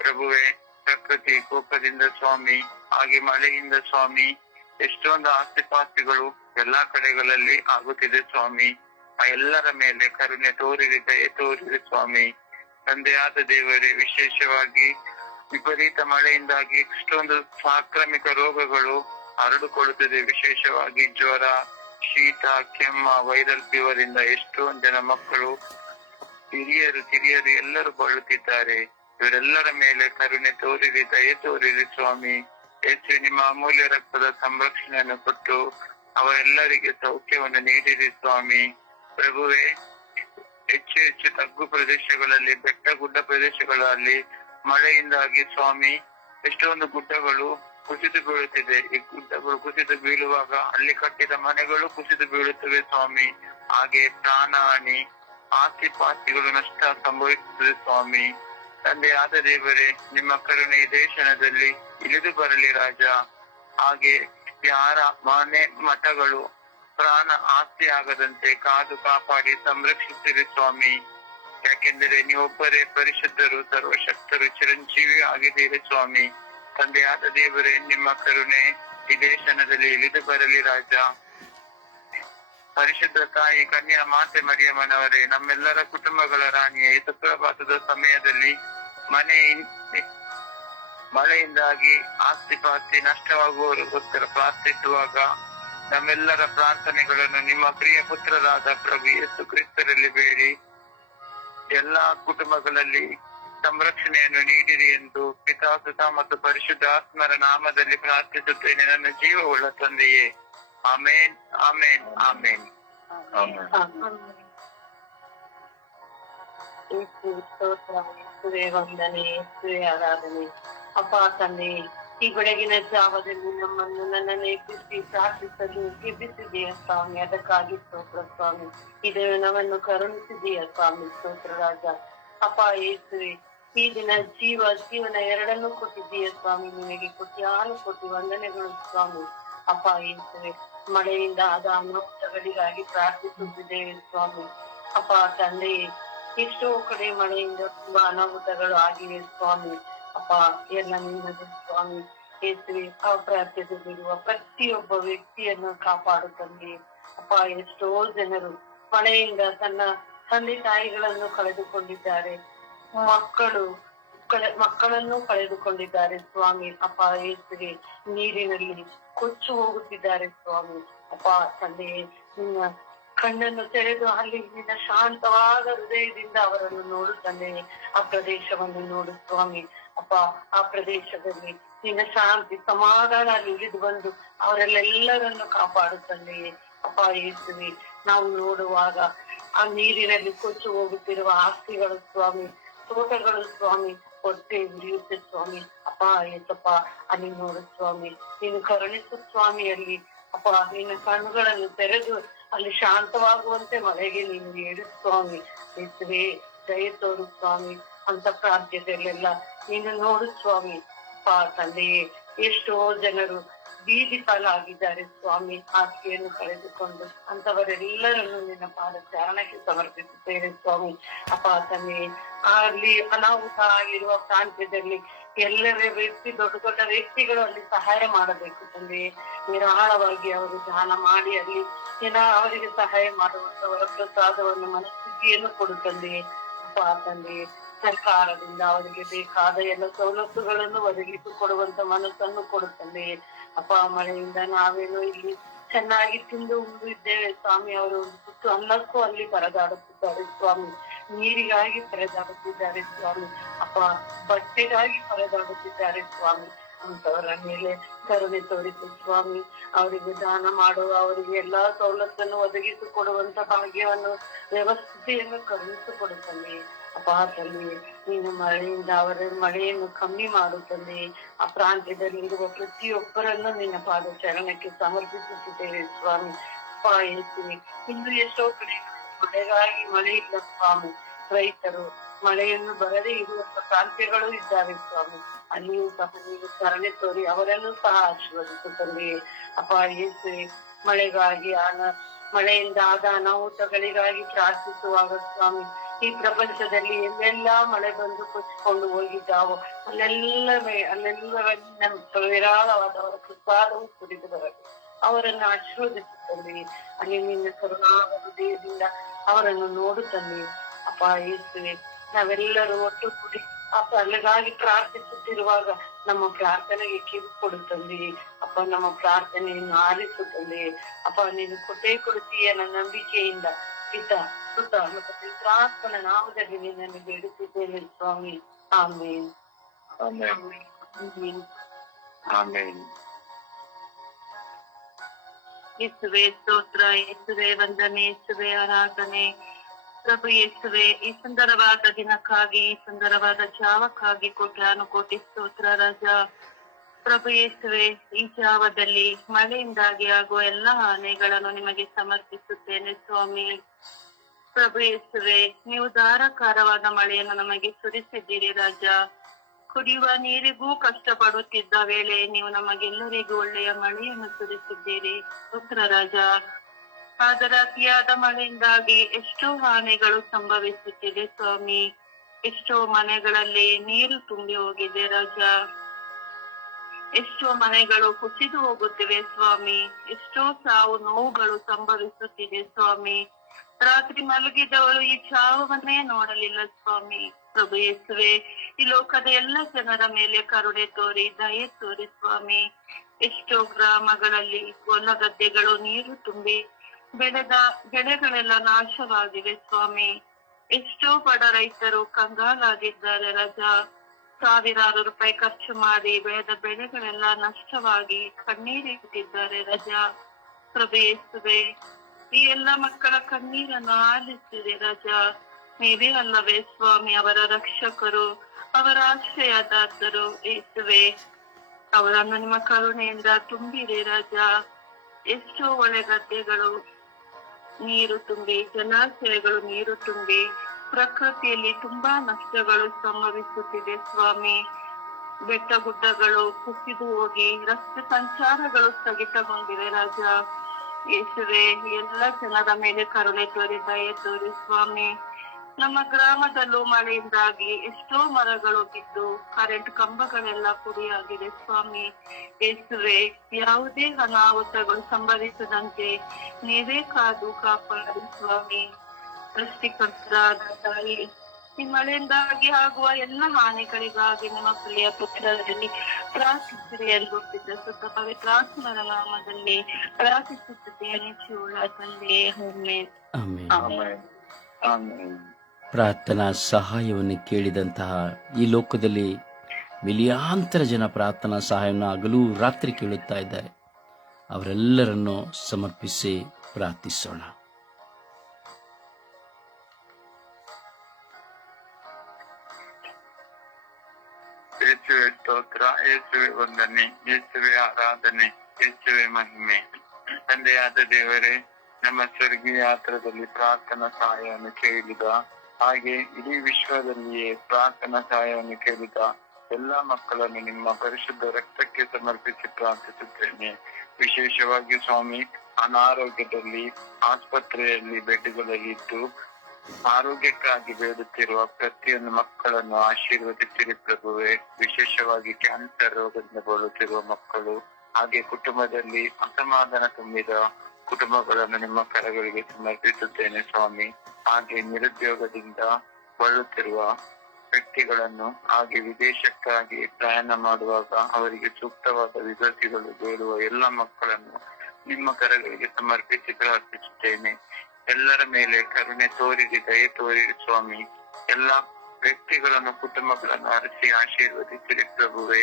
ಪ್ರಭುವೆ, ಪ್ರಕೃತಿ ಕೋಪದಿಂದ ಸ್ವಾಮಿ, ಹಾಗೆ ಮಳೆಯಿಂದ ಸ್ವಾಮಿ ಎಷ್ಟೊಂದು ಆಸ್ತಿ ಪಾಸ್ತಿಗಳು ಎಲ್ಲಾ ಕಡೆಗಳಲ್ಲಿ ಆಗುತ್ತಿದೆ ಸ್ವಾಮಿ. ಆ ಎಲ್ಲರ ಮೇಲೆ ಕರುಣೆ ತೋರಿರಿ, ದಯೆ ತೋರಿರಿ ಸ್ವಾಮಿ. ತಂದೆಯಾದ ದೇವರೇ, ವಿಶೇಷವಾಗಿ ವಿಪರೀತ ಮಳೆಯಿಂದಾಗಿ ಎಷ್ಟೊಂದು ಸಾಂಕ್ರಾಮಿಕ ರೋಗಗಳು ಹರಡಿಕೊಳ್ಳುತ್ತದೆ. ವಿಶೇಷವಾಗಿ ಜ್ವರ, ಶೀತ, ಕೆಮ್ಮ, ವೈರಲ್ ಫೀವರ್ ಇಂದ ಎಷ್ಟೊಂದು ಜನ ಮಕ್ಕಳು, ಹಿರಿಯರು, ಕಿರಿಯರು ಎಲ್ಲರೂ ಬಳಲುತ್ತಿದ್ದಾರೆ. ಇವರೆಲ್ಲರ ಮೇಲೆ ಕರುಣೆ ತೋರಿರಿ, ದಯೆ ತೋರಿರಿ ಸ್ವಾಮಿ. ಯೇಸು, ನಿಮ್ಮ ಅಮೂಲ್ಯ ರಕ್ತದ ಸಂರಕ್ಷಣೆಯನ್ನು ಕೊಟ್ಟು ಅವರೆಲ್ಲರಿಗೆ ಸೌಖ್ಯವನ್ನು ನೀಡಿರಿ ಸ್ವಾಮಿ. ಪ್ರಭುವೇ, ಹೆಚ್ಚು ಹೆಚ್ಚು ತಗ್ಗು ಪ್ರದೇಶಗಳಲ್ಲಿ, ಬೆಟ್ಟ ಗುಡ್ಡ ಪ್ರದೇಶಗಳಲ್ಲಿ ಮಳೆಯಿಂದಾಗಿ ಸ್ವಾಮಿ ಎಷ್ಟೊಂದು ಗುಡ್ಡಗಳು ಕುಸಿದು ಬೀಳುತ್ತಿದೆ. ಈ ಗುಡ್ಡಗಳು ಕುಸಿದು ಬೀಳುವಾಗ ಅಲ್ಲಿ ಕಟ್ಟಿದ ಮನೆಗಳು ಕುಸಿದು ಬೀಳುತ್ತವೆ ಸ್ವಾಮಿ. ಹಾಗೆ ಪ್ರಾಣ ಹಾನಿ, ಆಸ್ತಿ ಪಾಸ್ತಿಗಳು ನಷ್ಟ ಸಂಭವಿಸುತ್ತದೆ ಸ್ವಾಮಿ. ತಂದೆಯಾದ ದೇವರೇ, ನಿಮ್ಮ ಕರುಣೆ ಈ ದೇಶದಲ್ಲಿ ಇಳಿದು ಬರಲಿ ರಾಜ. ಹಾಗೆ ಯಾರ ಮನೆ ಮಠಗಳು ಪ್ರಾಣ ಆಸ್ತಿ ಆಗದಂತೆ ಕಾದು ಕಾಪಾಡಿ ಸಂರಕ್ಷಿಸಿರಿ ಸ್ವಾಮಿ. ಯಾಕೆಂದರೆ ನೀವೊಬ್ಬರೇ ಪರಿಶುದ್ಧರು, ಸರ್ವಶಕ್ತರು, ಚಿರಂಜೀವಿ ಆಗಿದ್ದೀರಿ ಸ್ವಾಮಿ. ತಂದೆಯಾದ ದೇವರೇ, ನಿಮ್ಮ ಕರುಣೆ ಈ ದೇಶದಲ್ಲಿ ಇಳಿದು ಬರಲಿ ರಾಜ. ಪರಿಶುದ್ಧ ತಾಯಿ ಕನ್ಯಾ ಮಾತೆ ಮರಿಯಮ್ಮನವರೇ, ನಮ್ಮೆಲ್ಲರ ಕುಟುಂಬಗಳ ರಾಣಿಯೇ, ಈ ಸುಪ್ರಭಾತದ ಸಮಯದಲ್ಲಿ ಮಳೆಯಿಂದಾಗಿ ಆಸ್ತಿ ಪಾಸ್ತಿ ನಷ್ಟವಾಗುವವರಿಗೋಸ್ಕರ ಪ್ರಾರ್ಥಿಸುವಾಗ ನಮ್ಮೆಲ್ಲರ ಪ್ರಾರ್ಥನೆಗಳನ್ನು ನಿಮ್ಮ ಪ್ರಿಯ ಪುತ್ರರಾದ ಪ್ರಭು ಯೇಸು ಕ್ರಿಸ್ತರಲ್ಲಿ ಬೇಡಿ ಎಲ್ಲಾ ಕುಟುಂಬಗಳಲ್ಲಿ ಸಂರಕ್ಷಣೆಯನ್ನು ನೀಡಿರಿ ಎಂದು ಪಿತಾ, ಸುತ ಮತ್ತು ಪರಿಶುದ್ಧ ಆತ್ಮರ ನಾಮದಲ್ಲಿ ಪ್ರಾರ್ಥಿಸುತ್ತೇನೆ ನನ್ನ ಜೀವವುಳ್ಳ ತಂದೆಯೇ. ಆಮೇನ್, ಆಮೇನ್, ಆಮೇನ್. ವಂದನೆ, ಆರಾಧನೆ. ಅಪ್ಪ ತಂದೆ, ಈ ಬೆಳಗಿನ ಜಾವದಲ್ಲಿ ನಮ್ಮನ್ನು ನನ್ನನ್ನು ಎಬ್ಬಿಸಿ ಪ್ರಾರ್ಥಿಸಲು ಎಬ್ಬಿಸಿದೆಯ ಸ್ವಾಮಿ, ಅದಕ್ಕಾಗಿ ಸ್ತೋತ್ರ ಸ್ವಾಮಿ. ಈ ದಿನವನ್ನು ಕರುಣಿಸಿದೆಯ ಸ್ವಾಮಿ, ಸ್ತೋತ್ರ ರಾಜ. ಅಪ್ಪ ಯೇಸುವೆ, ಈ ದಿನ ಜೀವನ ಎರಡನ್ನೂ ಕೊಟ್ಟಿದ್ದೀಯ ಸ್ವಾಮಿ. ನಿನಗೆ ಕೋಟಿ ವಂದನೆಗಳು ಸ್ವಾಮಿ. ಅಪ್ಪ ಯೇಸುವೆ, ಮಳೆಯಿಂದ ಆದ ಅನಾಹುತಗಳಿಗಾಗಿ ಪ್ರಾರ್ಥಿಸುತ್ತಿದ್ದೇವೆ ಸ್ವಾಮಿ. ಅಪ್ಪ ತಂದೆ, ಎಷ್ಟೋ ಕಡೆ ಮಳೆಯಿಂದ ತುಂಬಾ ಅನಾಹುತಗಳು ಆಗಿವೆ ಸ್ವಾಮಿ. ಅಪ್ಪ ಎಲ್ಲ ನಿನ್ನದು ಸ್ವಾಮಿ. ಯೇಸುವೆ, ಅಪ್ರಾಪ್ಯದಲ್ಲಿರುವ ಪ್ರತಿಯೊಬ್ಬ ವ್ಯಕ್ತಿಯನ್ನು ಕಾಪಾಡು ತಂದೆ. ಅಪ್ಪ, ಎಷ್ಟೋ ಜನರು ಮಳೆಯಿಂದ ತನ್ನ ತಂದೆ ತಾಯಿಗಳನ್ನು ಕಳೆದುಕೊಂಡಿದ್ದಾರೆ, ಮಕ್ಕಳನ್ನು ಕಳೆದುಕೊಂಡಿದ್ದಾರೆ ಸ್ವಾಮಿ. ಅಪ್ಪ ಯೇಸುವೆ, ನೀರಿನಲ್ಲಿ ಕೊಚ್ಚು ಹೋಗುತ್ತಿದ್ದಾರೆ ಸ್ವಾಮಿ. ಅಪ್ಪ ತಂದೆ, ನಿನ್ನ ಕಣ್ಣನ್ನು ತೆರೆದು ಅಲ್ಲಿ ನಿನ್ನ ಶಾಂತವಾದ ಹೃದಯದಿಂದ ಅವರನ್ನು ನೋಡು ತಂದೆ. ಆ ಪ್ರದೇಶವನ್ನು ನೋಡು ಸ್ವಾಮಿ. ಅಪ್ಪ, ಆ ಪ್ರದೇಶದಲ್ಲಿ ನಿನ್ನ ಶಾಂತಿ ಸಮಾಧಾನ ಅಲ್ಲಿ ಇಳಿದು ಬಂದು ಅವರೆಲ್ಲರನ್ನು ಕಾಪಾಡು ತಂದೆಯೇ. ಅಪ್ಪ ಯೇಸುವೆ, ನಾವು ನೋಡುವಾಗ ಆ ನೀರಿನಲ್ಲಿ ಕೊಚ್ಚು ಹೋಗುತ್ತಿರುವ ಆಸ್ತಿಗಳು ಸ್ವಾಮಿ, ತೋಟಗಳು ಸ್ವಾಮಿ, ಹೊಟ್ಟೆ ಉರಿಯುತ್ತೆ ಸ್ವಾಮಿ. ಅಪ್ಪ ಏಸಪ್ಪ, ಅಲ್ಲಿ ನೋಡು ಸ್ವಾಮಿ, ನೀನು ಕರುಣಿಸು ಸ್ವಾಮಿ. ಅಲ್ಲಿ ಅಪ್ಪ, ನಿನ್ನ ಕಣ್ಣುಗಳನ್ನು ತೆರೆದು ಅಲ್ಲಿ ಶಾಂತವಾಗುವಂತೆ ಮಳೆಗೆ ನೀನು ಹೇಳು ಸ್ವಾಮಿ. ಯೇಸುವೆ, ದಯ ತೋರು ಸ್ವಾಮಿ. ಅಂತ ಪ್ರಾಂತ್ಯದಲ್ಲೆಲ್ಲ ನೀನು ನೋಡು ಸ್ವಾಮಿ. ಅಪ್ಪ ತಂದೆಯೇ, ಎಷ್ಟೋ ಜನರು ಬೀದಿ ಪಾಲಾಗಿದ್ದಾರೆ ಸ್ವಾಮಿ, ಆಸ್ತಿಯನ್ನು ಕಳೆದುಕೊಂಡು. ಅಂತವರೆಲ್ಲರನ್ನು ನಿನ್ನ ಪಾದ ಚಾರಣಕ್ಕೆ ಸಮರ್ಪಿಸುತ್ತೇವೆ ಸ್ವಾಮಿ. ಅಪ್ಪ ತಂದೆ, ಅಲ್ಲಿ ಅನಾಹುತ ಆಗಿರುವ ಪ್ರಾಂತ್ಯದಲ್ಲಿ ಎಲ್ಲರ ದೊಡ್ಡ ದೊಡ್ಡ ವ್ಯಕ್ತಿಗಳು ಅಲ್ಲಿ ಸಹಾಯ ಮಾಡಬೇಕು ತಂದೆ. ನಿರಾಳವಾಗಿ ಅವರು ದಾನ ಮಾಡಿ ಅಲ್ಲಿ ಅವರಿಗೆ ಸಹಾಯ ಮಾಡುವಂತವರ ಪ್ರಸಾದವನ್ನು, ಮನಸ್ಥಿತಿಯನ್ನು ಕೊಡು ತಂದೆ. ಅಪ್ಪ ತಂದೆ, ಸರ್ಕಾರದಿಂದ ಅವರಿಗೆ ಬೇಕಾದ ಎಲ್ಲ ಸವಲತ್ತುಗಳನ್ನು ಒದಗಿಸಿಕೊಡುವಂತ ಮನಸ್ಸನ್ನು ಕೊಡು ತಂದೆ. ಅಪ್ಪ, ಮಳೆಯಿಂದ ನಾವೇನೋ ಇಲ್ಲಿ ಚೆನ್ನಾಗಿ ತಿಂದು ಉಂಡು ಇದ್ದೇವೆ ಸ್ವಾಮಿ. ಅವರು ಸುತ್ತು ಅನ್ನಕ್ಕೂ ಅಲ್ಲಿ ಪರದಾಡುತ್ತಿದ್ದಾರೆ ಸ್ವಾಮಿ, ನೀರಿಗಾಗಿ ಪರದಾಡುತ್ತಿದ್ದಾರೆ ಸ್ವಾಮಿ. ಅಪ್ಪ, ಬಟ್ಟೆಗಾಗಿ ಪರದಾಡುತ್ತಿದ್ದಾರೆ ಸ್ವಾಮಿ. ಅಂತವರ ಮೇಲೆ ಕರುಣೆ ತೋರಿಸು ಸ್ವಾಮಿ. ಅವರಿಗೆ ದಾನ ಮಾಡುವ, ಅವರಿಗೆ ಎಲ್ಲಾ ಸವಲತ್ತನ್ನು ಒದಗಿಸಿಕೊಡುವಂತ ಭಾಗ್ಯವನ್ನು, ವ್ಯವಸ್ಥೆಯನ್ನು ಕರುಣಿಸಿಕೊಡುತ್ತಂದೆ. ಅಪ್ಪ ತಂದೆ, ನೀನು ಮಳೆಯಿಂದ ಅವರ ಮಳೆಯನ್ನು ಕಮ್ಮಿ ಮಾಡುತ್ತಂದೆ. ಆ ಪ್ರಾಂತ್ಯದಲ್ಲಿ ಇರುವ ಪ್ರತಿಯೊಬ್ಬರನ್ನು ನಿನ್ನ ಪಾದ ಚರಣಕ್ಕೆ ಸಮರ್ಪಿಸುತ್ತಿದ್ದೇವೆ ಸ್ವಾಮಿ. ಅಪ್ಪ ಹೇಳ್ತೀನಿ, ಇಂದು ಎಷ್ಟೋ ಕಡೆ ಮಳೆಗಾಗಿ ಮಳೆ ಇಲ್ಲ ಸ್ವಾಮಿ. ರೈತರು ಮಳೆಯನ್ನು ಬರದೇ ಇರುವಂತ ಪ್ರಾಂತ್ಯಗಳು ಇದ್ದಾವೆ ಸ್ವಾಮಿ. ಅಲ್ಲಿಯೂ ಸಹ ನೀವು ಕರುಣೆ ತೋರಿ ಅವರನ್ನು ಸಹ ಆಶೀರ್ವದಿಸುತ್ತಂದೆ. ಅಪ್ಪ ಯೇಸುವೆ, ಮಳೆಗಾಗಿ ಮಳೆಯಿಂದ ಆದ ಅನಾಹುತಗಳಿಗಾಗಿ ಪ್ರಾರ್ಥಿಸುವಾಗ ಸ್ವಾಮಿ, ಈ ಪ್ರಪಂಚದಲ್ಲಿ ಎಲ್ಲೆಲ್ಲಾ ಮಳೆ ಬಂದು ಕೊಚ್ಚಿಕೊಂಡು ಹೋಗಿದ್ದಾವೋ ಅಲ್ಲೆಲ್ಲ ವಿರಾಳವಾದವರ ಪ್ರಸಾದವು ಕುಡಿದು ಬರಲಿ. ಅವರನ್ನು ಆಶೀರ್ವದಿಸುತ್ತಂದೆ. ಅಲ್ಲಿ ನಿನ್ನ ಕರುಣಾದ ಹೃದಯದಿಂದ ಅವರನ್ನು ನೋಡುತ್ತಂದೆ. ಅಪ್ಪ ಯೇಸುವೆ, ನಾವೆಲ್ಲರೂ ಒಟ್ಟು ಕೂಡಿ ಅಲ್ಲಿಗಾಗಿ ಪ್ರಾರ್ಥಿಸುತ್ತಿರುವಾಗ ನಮ್ಮ ಪ್ರಾರ್ಥನೆಗೆ ಕಿವಿ ಕೊಡುತ್ತಂದೆ. ಅಪ್ಪ, ನಮ್ಮ ಪ್ರಾರ್ಥನೆಯನ್ನು ಆಲಿಸುತ್ತಂದೆ. ಅಪ್ಪ, ನೀನು ಕೊಟ್ಟೇ ಕೊಡುತ್ತೀಯ ನನ್ನ ನಂಬಿಕೆಯಿಂದ. ಪಿತ, ಸುತ ಮತ್ತು ಪವಿತ್ರಾತ್ಮನ ನಾಮದಲ್ಲಿ ನಿನ್ನನ್ನು ಬೇಡುತ್ತಿದ್ದೇನೆ ಸ್ವಾಮಿ. ಆಮೇನ್, ಆಮೇನ್, ಆಮೇನ್. ಯೇಸುವೆ ಸ್ತೋತ್ರ, ಯೇಸುವೆ ವಂದನೆ, ಯೇಸುವೆ ಆರಾಧನೆ. ಪ್ರಭು ಯೇಸುವೆ, ಈ ಸುಂದರವಾದ ದಿನಕ್ಕಾಗಿ, ಈ ಸುಂದರವಾದ ಜಾವಕ್ಕಾಗಿ ಕೋಟಿ ಸ್ತೋತ್ರ ರಾಜ. ಪ್ರಭು ಯೇಸುವೆ, ಈ ಜಾವದಲ್ಲಿ ಮಳೆಯಿಂದಾಗಿ ಆಗುವ ಎಲ್ಲ ಹಾನಿಗಳನ್ನು ನಿಮಗೆ ಸಮರ್ಪಿಸುತ್ತೇನೆ ಸ್ವಾಮಿ. ಪ್ರಭು ಯೇಸುವೆ, ನೀವು ಧಾರಾಕಾರವಾದ ಮಳೆಯನ್ನು ನಮಗೆ ಸುರಿಸಿದ್ದೀರಿ ರಾಜ. ಕುಡಿಯುವ ನೀರಿಗೂ ಕಷ್ಟಪಡುತ್ತಿದ್ದ ವೇಳೆ ನೀವು ನಮಗೆಲ್ಲರಿಗೂ ಒಳ್ಳೆಯ ಮಳೆಯನ್ನು ಸುರಿಸಿದ್ದೀರಿ ಸ್ತೋತ್ರ ರಾಜ. ಆದರೆ ಅತಿಯಾದ ಮಳೆಯಿಂದಾಗಿ ಎಷ್ಟೋ ಹಾನಿಗಳು ಸಂಭವಿಸುತ್ತಿದೆ ಸ್ವಾಮಿ. ಎಷ್ಟೋ ಮನೆಗಳಲ್ಲಿ ನೀರು ತುಂಬಿ ಹೋಗಿದೆ ರಾಜ. ಎಷ್ಟೋ ಮನೆಗಳು ಕುಸಿದು ಹೋಗುತ್ತಿವೆ ಸ್ವಾಮಿ. ಎಷ್ಟೋ ಸಾವು ನೋವುಗಳು ಸಂಭವಿಸುತ್ತಿದೆ ಸ್ವಾಮಿ. ರಾತ್ರಿ ಮಲಗಿದವಳು ಈ ಚಾವವನ್ನೇ ನೋಡಲಿಲ್ಲ ಸ್ವಾಮಿ. ಪ್ರಭು ಯೇಸುವೆ, ಈ ಲೋಕದ ಎಲ್ಲ ಜನರ ಮೇಲೆ ಕರುಣೆ ತೋರಿ, ದಯೆ ತೋರಿ ಸ್ವಾಮಿ. ಎಷ್ಟೋ ಗ್ರಾಮಗಳಲ್ಲಿ ಹೊಲ ಗದ್ದೆಗಳು ನೀರು ತುಂಬಿ ಬೆಳೆದ ಬೆಳೆಗಳೆಲ್ಲ ನಾಶವಾಗಿವೆ ಸ್ವಾಮಿ. ಎಷ್ಟೋ ಬಡ ರೈತರು ಕಂಗಾಲಾಗಿದ್ದಾರೆ ರಾಜ. ಸಾವಿರಾರು ರೂಪಾಯಿ ಖರ್ಚು ಮಾಡಿ ಬೆಳೆದ ಬೆಳೆಗಳೆಲ್ಲ ನಷ್ಟವಾಗಿ ಕಣ್ಣೀರಿಟ್ಟಿದ್ದಾರೆ ರಾಜ. ಪ್ರಭು ಯೇಸುವೆ, ಈ ಎಲ್ಲ ಮಕ್ಕಳ ಕಣ್ಣೀರನ್ನು ಆಲಿಸಿದೆ ರಾಜ. ನೀವೇ ಅಲ್ಲವೇ ಸ್ವಾಮಿ ಅವರ ರಕ್ಷಕರು, ಅವರ ಆಶ್ರಯದಾತರು. ಯೇಸುವೆ, ಅವರನ್ನು ನಿಮ್ಮ ಕರುಣೆಯಿಂದ ತುಂಬಿರಿ ರಾಜ. ಎಷ್ಟೋ ಒಳಗದ್ದೆಗಳು ನೀರು ತುಂಬಿ, ಜಲಾಶಯಗಳು ನೀರು ತುಂಬಿ, ಪ್ರಕೃತಿಯಲ್ಲಿ ತುಂಬಾ ನಷ್ಟಗಳು ಸಂಭವಿಸುತ್ತಿದೆ ಸ್ವಾಮಿ. ಬೆಟ್ಟ ಗುಡ್ಡಗಳು ಕುಸಿದು ಹೋಗಿ ರಸ್ತೆ ಸಂಚಾರಗಳು ಸ್ಥಗಿತಗೊಂಡಿವೆ ರಾಜ. ಯೇಸುವೆ, ಎಲ್ಲ ಜನರ ಮೇಲೆ ಕರುಣೆ ತೋರಿ, ದಯೆ ತೋರಿ ಸ್ವಾಮಿ. ನಮ್ಮ ಗ್ರಾಮದಲ್ಲೂ ಮಳೆಯಿಂದಾಗಿ ಎಷ್ಟೋ ಮರಗಳು ಬಿದ್ದು ಕರೆಂಟ್ ಕಂಬಗಳೆಲ್ಲ ಪುಡಿಯಾಗಿದೆ ಸ್ವಾಮಿ. ಯೇಸುವೆ, ಯಾವುದೇ ಅನಾಹುತಗಳು ಸಂಭವಿಸದಂತೆ ನೀವೇ ಕಾದು ಕಾಪಾಡಿ ಸ್ವಾಮಿ. ಸೃಷ್ಟಿಕರ್ತರಾದ ತಾಯಿ, ಈ ಮಳೆಯಿಂದಾಗಿ ಆಗುವ ಎಲ್ಲ ಹಾನಿಗಳಿಗಾಗಿ ನಿಮ್ಮ ಪ್ರಿಯ ಪುತ್ರರಲ್ಲಿ ಪ್ರಾರ್ಥಿಸಿರಿ ಎಂದುಬಿದ್ದ ಸುತ್ತ ಪವಿತ್ರಾತ್ಮರ ನಾಮದಲ್ಲಿ ಪ್ರಾರ್ಥಿಸುತ್ತೇನೆ ಜೀವುಳ್ಳ ತಂದೆಯೇ, ಆಮೆನ್. ಆಮೆನ್. ಆಮೆನ್. ಪ್ರಾರ್ಥನಾ ಸಹಾಯವನ್ನು ಕೇಳಿದಂತಹ ಈ ಲೋಕದಲ್ಲಿ ಮಿಲಿಯಾಂತರ ಜನ ಪ್ರಾರ್ಥನಾ ಸಹಾಯವನ್ನು ಹಗಲು ರಾತ್ರಿ ಕೇಳುತ್ತಾ ಇದ್ದಾರೆ. ಅವರೆಲ್ಲರನ್ನು ಸಮರ್ಪಿಸಿ ಪ್ರಾರ್ಥಿಸೋಣ. ಯೇಸುವೆ ಸ್ತೋತ್ರ, ಯೇಸುವೆ ವಂದನೆ, ಯೇಸುವೆ ಆರಾಧನೆ, ಯೇಸುವೆ ಮಹಿಮೆ. ತಂದೆಯಾದ ದೇವರೇ, ನಮ್ಮ ಸ್ವರ್ಗೀಯ ಯಾತ್ರದಲ್ಲಿ ಪ್ರಾರ್ಥನಾ ಸಹಾಯವನ್ನು ಕೇಳಿದ ಹಾಗೆ ಇಡೀ ವಿಶ್ವದಲ್ಲಿಯೇ ಪ್ರಾರ್ಥನಾ ಸಹಾಯವನ್ನು ಕೇಳಿದ ಎಲ್ಲ ಮಕ್ಕಳನ್ನು ನಿಮ್ಮ ಪರಿಶುದ್ಧ ರಕ್ತಕ್ಕೆ ಸಮರ್ಪಿಸಿ ಪ್ರಾರ್ಥಿಸುತ್ತೇನೆ. ವಿಶೇಷವಾಗಿ ಸ್ವಾಮಿ, ಅನಾರೋಗ್ಯದಲ್ಲಿ ಆಸ್ಪತ್ರೆಯಲ್ಲಿ ಬೆಡ್ಗಳಲ್ಲಿ ಇದ್ದು ಆರೋಗ್ಯಕ್ಕಾಗಿ ಬೇಡುತ್ತಿರುವ ಪ್ರತಿಯೊಂದು ಮಕ್ಕಳನ್ನು ಆಶೀರ್ವದಿಸಿರಿ ಪ್ರಭುವೆ. ವಿಶೇಷವಾಗಿ ಕ್ಯಾನ್ಸರ್ ರೋಗದಿಂದ ಬಳಲುತ್ತಿರುವ ಮಕ್ಕಳು, ಹಾಗೆ ಕುಟುಂಬದಲ್ಲಿ ಅಸಮಾಧಾನ ತುಂಬಿದ ಕುಟುಂಬಗಳನ್ನು ನಿಮ್ಮ ಕರಗಳಿಗೆ ಸಮರ್ಪಿಸುತ್ತೇನೆ ಸ್ವಾಮಿ. ಹಾಗೆ ನಿರುದ್ಯೋಗದಿಂದ ಬಳಲುತ್ತಿರುವ ವ್ಯಕ್ತಿಗಳನ್ನು, ಹಾಗೆ ವಿದೇಶಕ್ಕಾಗಿ ಪ್ರಯಾಣ ಮಾಡುವಾಗ ಅವರಿಗೆ ಸೂಕ್ತವಾದ ವಿದ್ಯಾರ್ಥಿಗಳು ಬೇಡುವ ಎಲ್ಲ ಮಕ್ಕಳನ್ನು ನಿಮ್ಮ ಕರಗಳಿಗೆ ಸಮರ್ಪಿಸಿ ಪ್ರಾರ್ಥಿಸುತ್ತೇನೆ. ಎಲ್ಲರ ಮೇಲೆ ಕರುಣೆ ತೋರಿರಿ, ದಯೆ ತೋರಿರಿ ಸ್ವಾಮಿ. ಎಲ್ಲ ವ್ಯಕ್ತಿಗಳನ್ನು, ಕುಟುಂಬಗಳನ್ನು ಅರಸಿ ಆಶೀರ್ವದಿಸಿರಿ ಪ್ರಭುವೆ.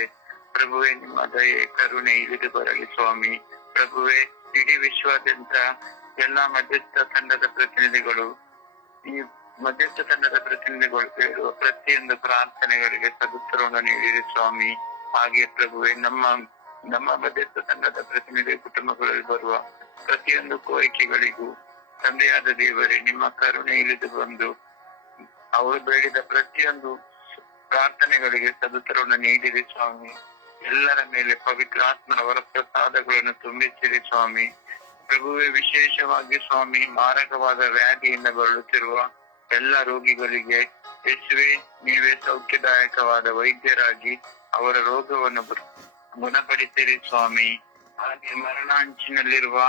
ಪ್ರಭುವೆ, ನಿಮ್ಮ ದಯೆ ಕರುಣೆ ಇಳಿದು ಬರಲಿ ಸ್ವಾಮಿ. ಪ್ರಭುವೆ, ಇಡೀ ವಿಶ್ವಾದ್ಯಂತ ಎಲ್ಲ ಮಧ್ಯಸ್ಥ ತಂಡದ ಪ್ರತಿನಿಧಿಗಳು, ಈ ಮಧ್ಯಸ್ಥ ತಂಡದ ಪ್ರತಿನಿಧಿಗಳು ಬೇಡುವ ಪ್ರತಿಯೊಂದು ಪ್ರಾರ್ಥನೆಗಳಿಗೆ ಸದುತ್ತರವನ್ನು ನೀಡಿರಿ ಸ್ವಾಮಿ. ಹಾಗೆ ಪ್ರಭುವೆ, ನಮ್ಮ ಮಧ್ಯಸ್ಥ ತಂಡದ ಪ್ರತಿನಿಧಿ ಕುಟುಂಬಗಳಲ್ಲಿ ಬರುವ ಪ್ರತಿಯೊಂದು ಕೋರಿಕೆಗಳಿಗೂ ತಂದೆಯಾದ ದೇವರೇ, ನಿಮ್ಮ ಕರುಣೆ ಇಳಿದು ಬಂದು ಅವರು ಬೇಡಿದ ಪ್ರತಿಯೊಂದು ಪ್ರಾರ್ಥನೆಗಳಿಗೆ ಸದುತ್ತರವನ್ನು ನೀಡಿರಿ ಸ್ವಾಮಿ. ಎಲ್ಲರ ಮೇಲೆ ಪವಿತ್ರಾತ್ಮನ ವರಪ್ರಸಾದಗಳನ್ನು ತುಂಬಿಸಿರಿ ಸ್ವಾಮಿ. ಪ್ರಭುವೆ, ವಿಶೇಷವಾಗಿ ಸ್ವಾಮಿ, ಮಾರಕವಾದ ವ್ಯಾಧಿಯಿಂದ ಬಳಲುತ್ತಿರುವ ಎಲ್ಲ ರೋಗಿಗಳಿಗೆ ಯೇಸುವೆ, ನೀವೇ ಸೌಖ್ಯದಾಯಕವಾದ ವೈದ್ಯರಾಗಿ ಅವರ ರೋಗವನ್ನು ಗುಣಪಡಿಸಿರಿ ಸ್ವಾಮಿ. ಹಾಗೆ ಮರಣಾಂಚಿನಲ್ಲಿರುವ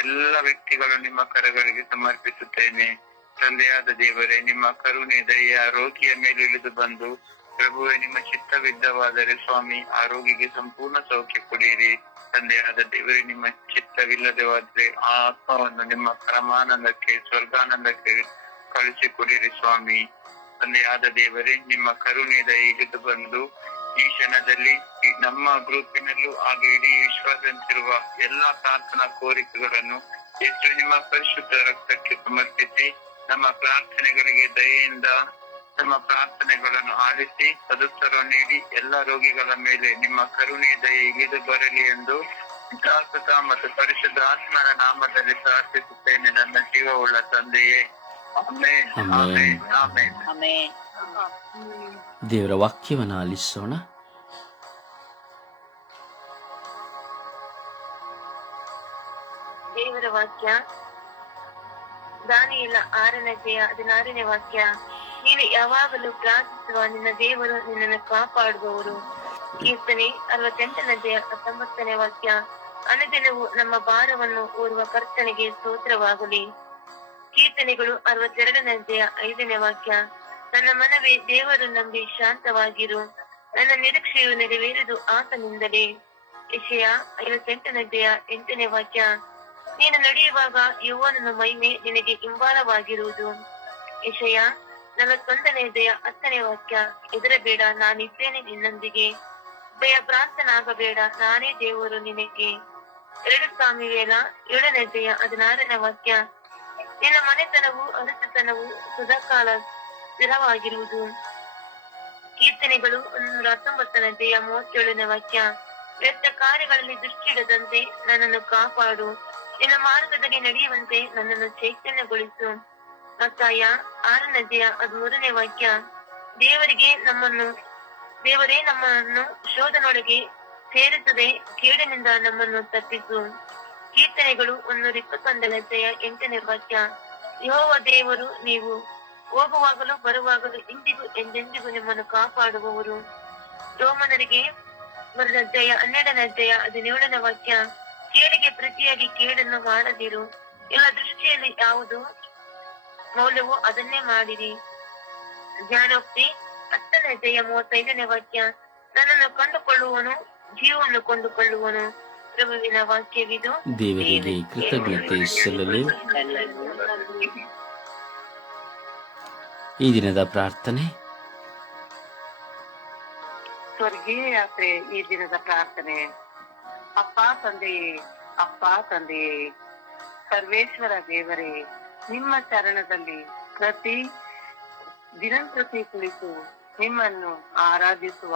ಎಲ್ಲ ವ್ಯಕ್ತಿಗಳು ನಿಮ್ಮ ಕರಗಳಿಗೆ ಸಮರ್ಪಿಸುತ್ತೇನೆ. ತಂದೆಯಾದ ದೇವರೇ, ನಿಮ್ಮ ಕರುಣೆ ದಯೆಯ ರೋಗಿಯ ಮೇಲೆ ಇಳಿದು ಬಂದು ಪ್ರಭುವೆ, ನಿಮ್ಮ ಚಿತ್ತವಿದ್ದವಾದರೆ ಸ್ವಾಮಿ, ಆ ರೋಗಿಗೆ ಸಂಪೂರ್ಣ ಸೌಖ್ಯ ಕೊಡಿರಿ. ತಂದೆಯಾದ ದೇವರೇ, ನಿಮ್ಮ ಚಿತ್ತವಿಲ್ಲದವಾದ್ರೆ ಆ ಆತ್ಮವನ್ನು ನಿಮ್ಮ ಪರಮಾನಂದಕ್ಕೆ, ಸ್ವರ್ಗಾನಂದಕ್ಕೆ ಕಳಿಸಿಕೊಡಿರಿ ಸ್ವಾಮಿ. ತಂದೆಯಾದ ದೇವರೇ, ನಿಮ್ಮ ಕರುಣೆ ದಯೆ ಇಳಿದು ಬಂದು ಈ ಕ್ಷಣದಲ್ಲಿ ನಮ್ಮ ಗ್ರೂಪಿನಲ್ಲೂ ಹಾಗೂ ಇಡೀ ವಿಶ್ವಾಸದಂತಿರುವ ಎಲ್ಲಾ ಪ್ರಾರ್ಥನಾ ಕೋರಿಕೆಗಳನ್ನು ಯೇಸು ನಿಮ್ಮ ಪರಿಶುದ್ಧ ರಕ್ತಕ್ಕೆ ಸಮರ್ಪಿಸಿ ನಮ್ಮ ಪ್ರಾರ್ಥನೆಗಳಿಗೆ ದಯೆಯಿಂದ ನಮ್ಮ ಪ್ರಾರ್ಥನೆಗಳನ್ನು ಆಲಿಸಿ ಸದುತ್ತರ ನೀಡಿ ಎಲ್ಲ ರೋಗಿಗಳ ಮೇಲೆ ನಿಮ್ಮ ಕರುಣೆ ದಯೆ ಇಳಿದು ಬರಲಿ ಎಂದು ಶಾಶ್ವತ ಮತ್ತು ಪರಿಶುದ್ಧ ಆತ್ಮನ ನಾಮದಲ್ಲಿ ಪ್ರಾರ್ಥಿಸುತ್ತೇನೆ ನನ್ನ ಜೀವವುಳ್ಳ ತಂದೆಯೇ. Amen, amen, amen. ಆಮೆನ್. ದೇವರ ವಾಕ್ಯವನ್ನು ಆಲಿಸೋಣ. ದೇವರ ವಾಕ್ಯ ದಾನಿಯೇಲ 6ನೇ ಅಧ್ಯಾಯ 16ನೇ ವಾಕ್ಯ. ನೀನು ಯಾವಾಗಲೂ ಪ್ರಾರ್ಥಿಸುವ ನಿನ್ನ ದೇವರು ನಿನ್ನನ್ನು ಕಾಪಾಡುವವರು. ಕೀರ್ತನೆ 68ನೇ ಅಧ್ಯಾಯ 19ನೇ ವಾಕ್ಯ. ಅನುದಿನವೂ ನಮ್ಮ ಭಾರವನ್ನು ಓರ್ವ ಕರ್ತನಿಗೆ ಸ್ತೋತ್ರವಾಗಲಿ. ಕೀರ್ತನೆಗಳು 62ನೇ ಅಧ್ಯಾಯ 5ನೇ ವಾಕ್ಯ. ನನ್ನ ಮನವೇ ದೇವರು ನಂಬಿ ಶಾಂತವಾಗಿರು, ನನ್ನ ನಿರೀಕ್ಷೆಯು ನೆರವೇರುವುದು ಆತನಿಂದಲೇ. ಯೆಶಾಯ 58ನೇ ಅಧ್ಯಾಯ 8ನೇ ವಾಕ್ಯ. ನೀನು ನಡೆಯುವಾಗ ಯೆಹೋವನ ಮಹಿಮೆ ನಿನಗೆ ಹಿಂಬಾಲವಾಗಿರುವುದು. ಯೆಶಾಯ 41ನೇ ಅಧ್ಯಾಯ 10ನೇ ವಾಕ್ಯ. ಹೆದರಬೇಡ, ನಾನಿದ್ದೇನೆ ನಿನ್ನೊಂದಿಗೆ, ಭಯಭ್ರಾಂತನಾಗಬೇಡ, ನಾನೇ ದೇವರು ನಿನಗೆ. 2 ಸಾಮುವೇಲ 7ನೇ ಅಧ್ಯಾಯ 16ನೇ ವಾಕ್ಯ. ನಿನ್ನ ಮನೆತನವು ಅರಸುತನವು ಸದಾಕಾಲ ಸ್ಥಿರವಾಗಿರುವುದು. ಕೀರ್ತನೆಗಳು 119ನೇ ಅಧ್ಯಾಯ 37ನೇ ವಾಕ್ಯ. ವ್ಯರ್ಥ ಕಾರ್ಯಗಳಲ್ಲಿ ದೃಷ್ಟಿಡದಂತೆ ನನ್ನನ್ನು ಕಾಪಾಡು, ನಿನ್ನ ಮಾರ್ಗದಲ್ಲಿ ನಡೆಯುವಂತೆ ನನ್ನನ್ನು ಚೈತನ್ಯಗೊಳಿಸು. ಮತ್ತಾಯ 6ನೇ ಅಧ್ಯಾಯ 13ನೇ ವಾಕ್ಯ. ದೇವರೇ ನಮ್ಮನ್ನು ಶೋಧನೊಳಗೆ ಸೇರಿಸದೆ ಕೇಡಿನಿಂದ ನಮ್ಮನ್ನು ತಪ್ಪಿಸು. ಕೀರ್ತನೆಗಳು 121ನೇ ಅಧ್ಯಾಯ 8ನೇ ವಾಕ್ಯ. ಯೆಹೋವ ದೇವರು, ನೀವು ಹೋಗುವಾಗಲೂ ಬರುವಾಗಲೂ ಇಂದಿಗೂ ಎಂದೆಂದಿಗೂ ನಿಮ್ಮನ್ನು ಕಾಪಾಡುವವರು. ರೋಮನರಿಗೆ ಬರೆದ ಅಧ್ಯಾಯ 12ನೇ ಅಧ್ಯಾಯ 17ನೇ ವಾಕ್ಯ. ಕೇಡಿಗೆ ಪ್ರತಿಯಾಗಿ ಕೇಡನ್ನು ಮಾಡದಿರು, ಎಲ್ಲ ದೃಷ್ಟಿಯಲ್ಲಿ ಯಾವುದು ಮೌಲ್ಯವೋ ಅದನ್ನೇ ಮಾಡಿರಿ. ಜ್ಞಾನೋಕ್ತಿ 10ನೇ ಅಧ್ಯಾಯ 35ನೇ ವಾಕ್ಯ. ನನ್ನನ್ನು ಕಂಡುಕೊಳ್ಳುವನು ಜೀವವನ್ನು ಕೊಂಡುಕೊಳ್ಳುವನು. ಪ್ರಭುವಿನ ವಾಕ್ಯವಿದು. ದೇವರಿಗೆ ಕೃತಜ್ಞತೆ ಸಲ್ಲಲಿ. ಈ ದಿನದ ಪ್ರಾರ್ಥನೆ. ಸ್ವರ್ಗೀಯ ಯಾತ್ರೆ ಈ ದಿನದ ಪ್ರಾರ್ಥನೆ. ಅಪ್ಪ ತಂದೆಯೇ, ಸರ್ವೇಶ್ವರ ದೇವರೇ, ನಿಮ್ಮ ಚರಣದಲ್ಲಿ ದಿನಂಪ್ರತಿ ಕುಳಿತು ನಿಮ್ಮನ್ನು ಆರಾಧಿಸುವ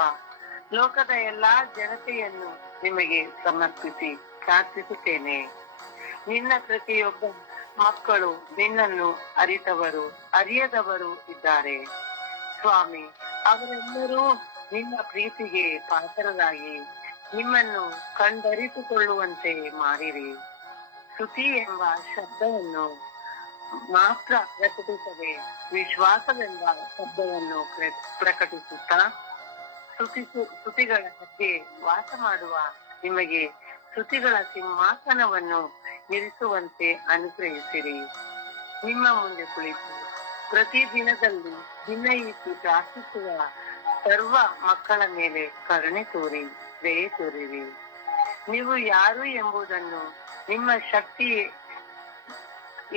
ಲೋಕದ ಎಲ್ಲಾ ಜನತೆಯನ್ನು ನಿಮಗೆ ಸಮರ್ಪಿಸಿ ಪ್ರಾರ್ಥಿಸುತ್ತೇನೆ. ನಿನ್ನ ಪ್ರತಿಯೊಬ್ಬ ಮಕ್ಕಳು ನಿನ್ನನ್ನು ಅರಿತವರು ಅರಿಯದವರು ಇದ್ದಾರೆ ಸ್ವಾಮಿ. ಅವರೆಲ್ಲರೂ ನಿಮ್ಮ ಪ್ರೀತಿಗೆ ಪಾತ್ರರಾಗಿ ನಿಮ್ಮನ್ನು ಕಂಡರಿತುಕೊಳ್ಳುವಂತೆ ಮಾಡಿರಿ. ಸ್ತುತಿ ಎಂಬ ಶಬ್ದವನ್ನು ಮಾತ್ರ ಪ್ರಕಟಿಸದೆ ವಿಶ್ವಾಸವೆಂಬ ಶಬ್ದವನ್ನು ಪ್ರಕಟಿಸುತ್ತಾ ಸ್ತುತಿಗಳ ಮಧ್ಯೆ ವಾಸ ಮಾಡುವ ನಿಮಗೆ ಸ್ತುತಿಗಳ ಸಿಂಹಾಸನವನ್ನು ಇರಿಸುವಂತೆ ಅನುಗ್ರಹಿಸಿರಿ. ನಿಮ್ಮ ಮುಂದೆ ಕುಳಿತು ಪ್ರತಿ ದಿನದಲ್ಲಿ ದಿನಯಿಸಿ ಪ್ರಾರ್ಥಿಸುವ ಸರ್ವ ಮಕ್ಕಳ ಮೇಲೆ ಕರುಣೆ ತೋರಿ ದಯೆ ತೋರಿರಿ. ನೀವು ಯಾರು ಎಂಬುದನ್ನು, ನಿಮ್ಮ ಶಕ್ತಿ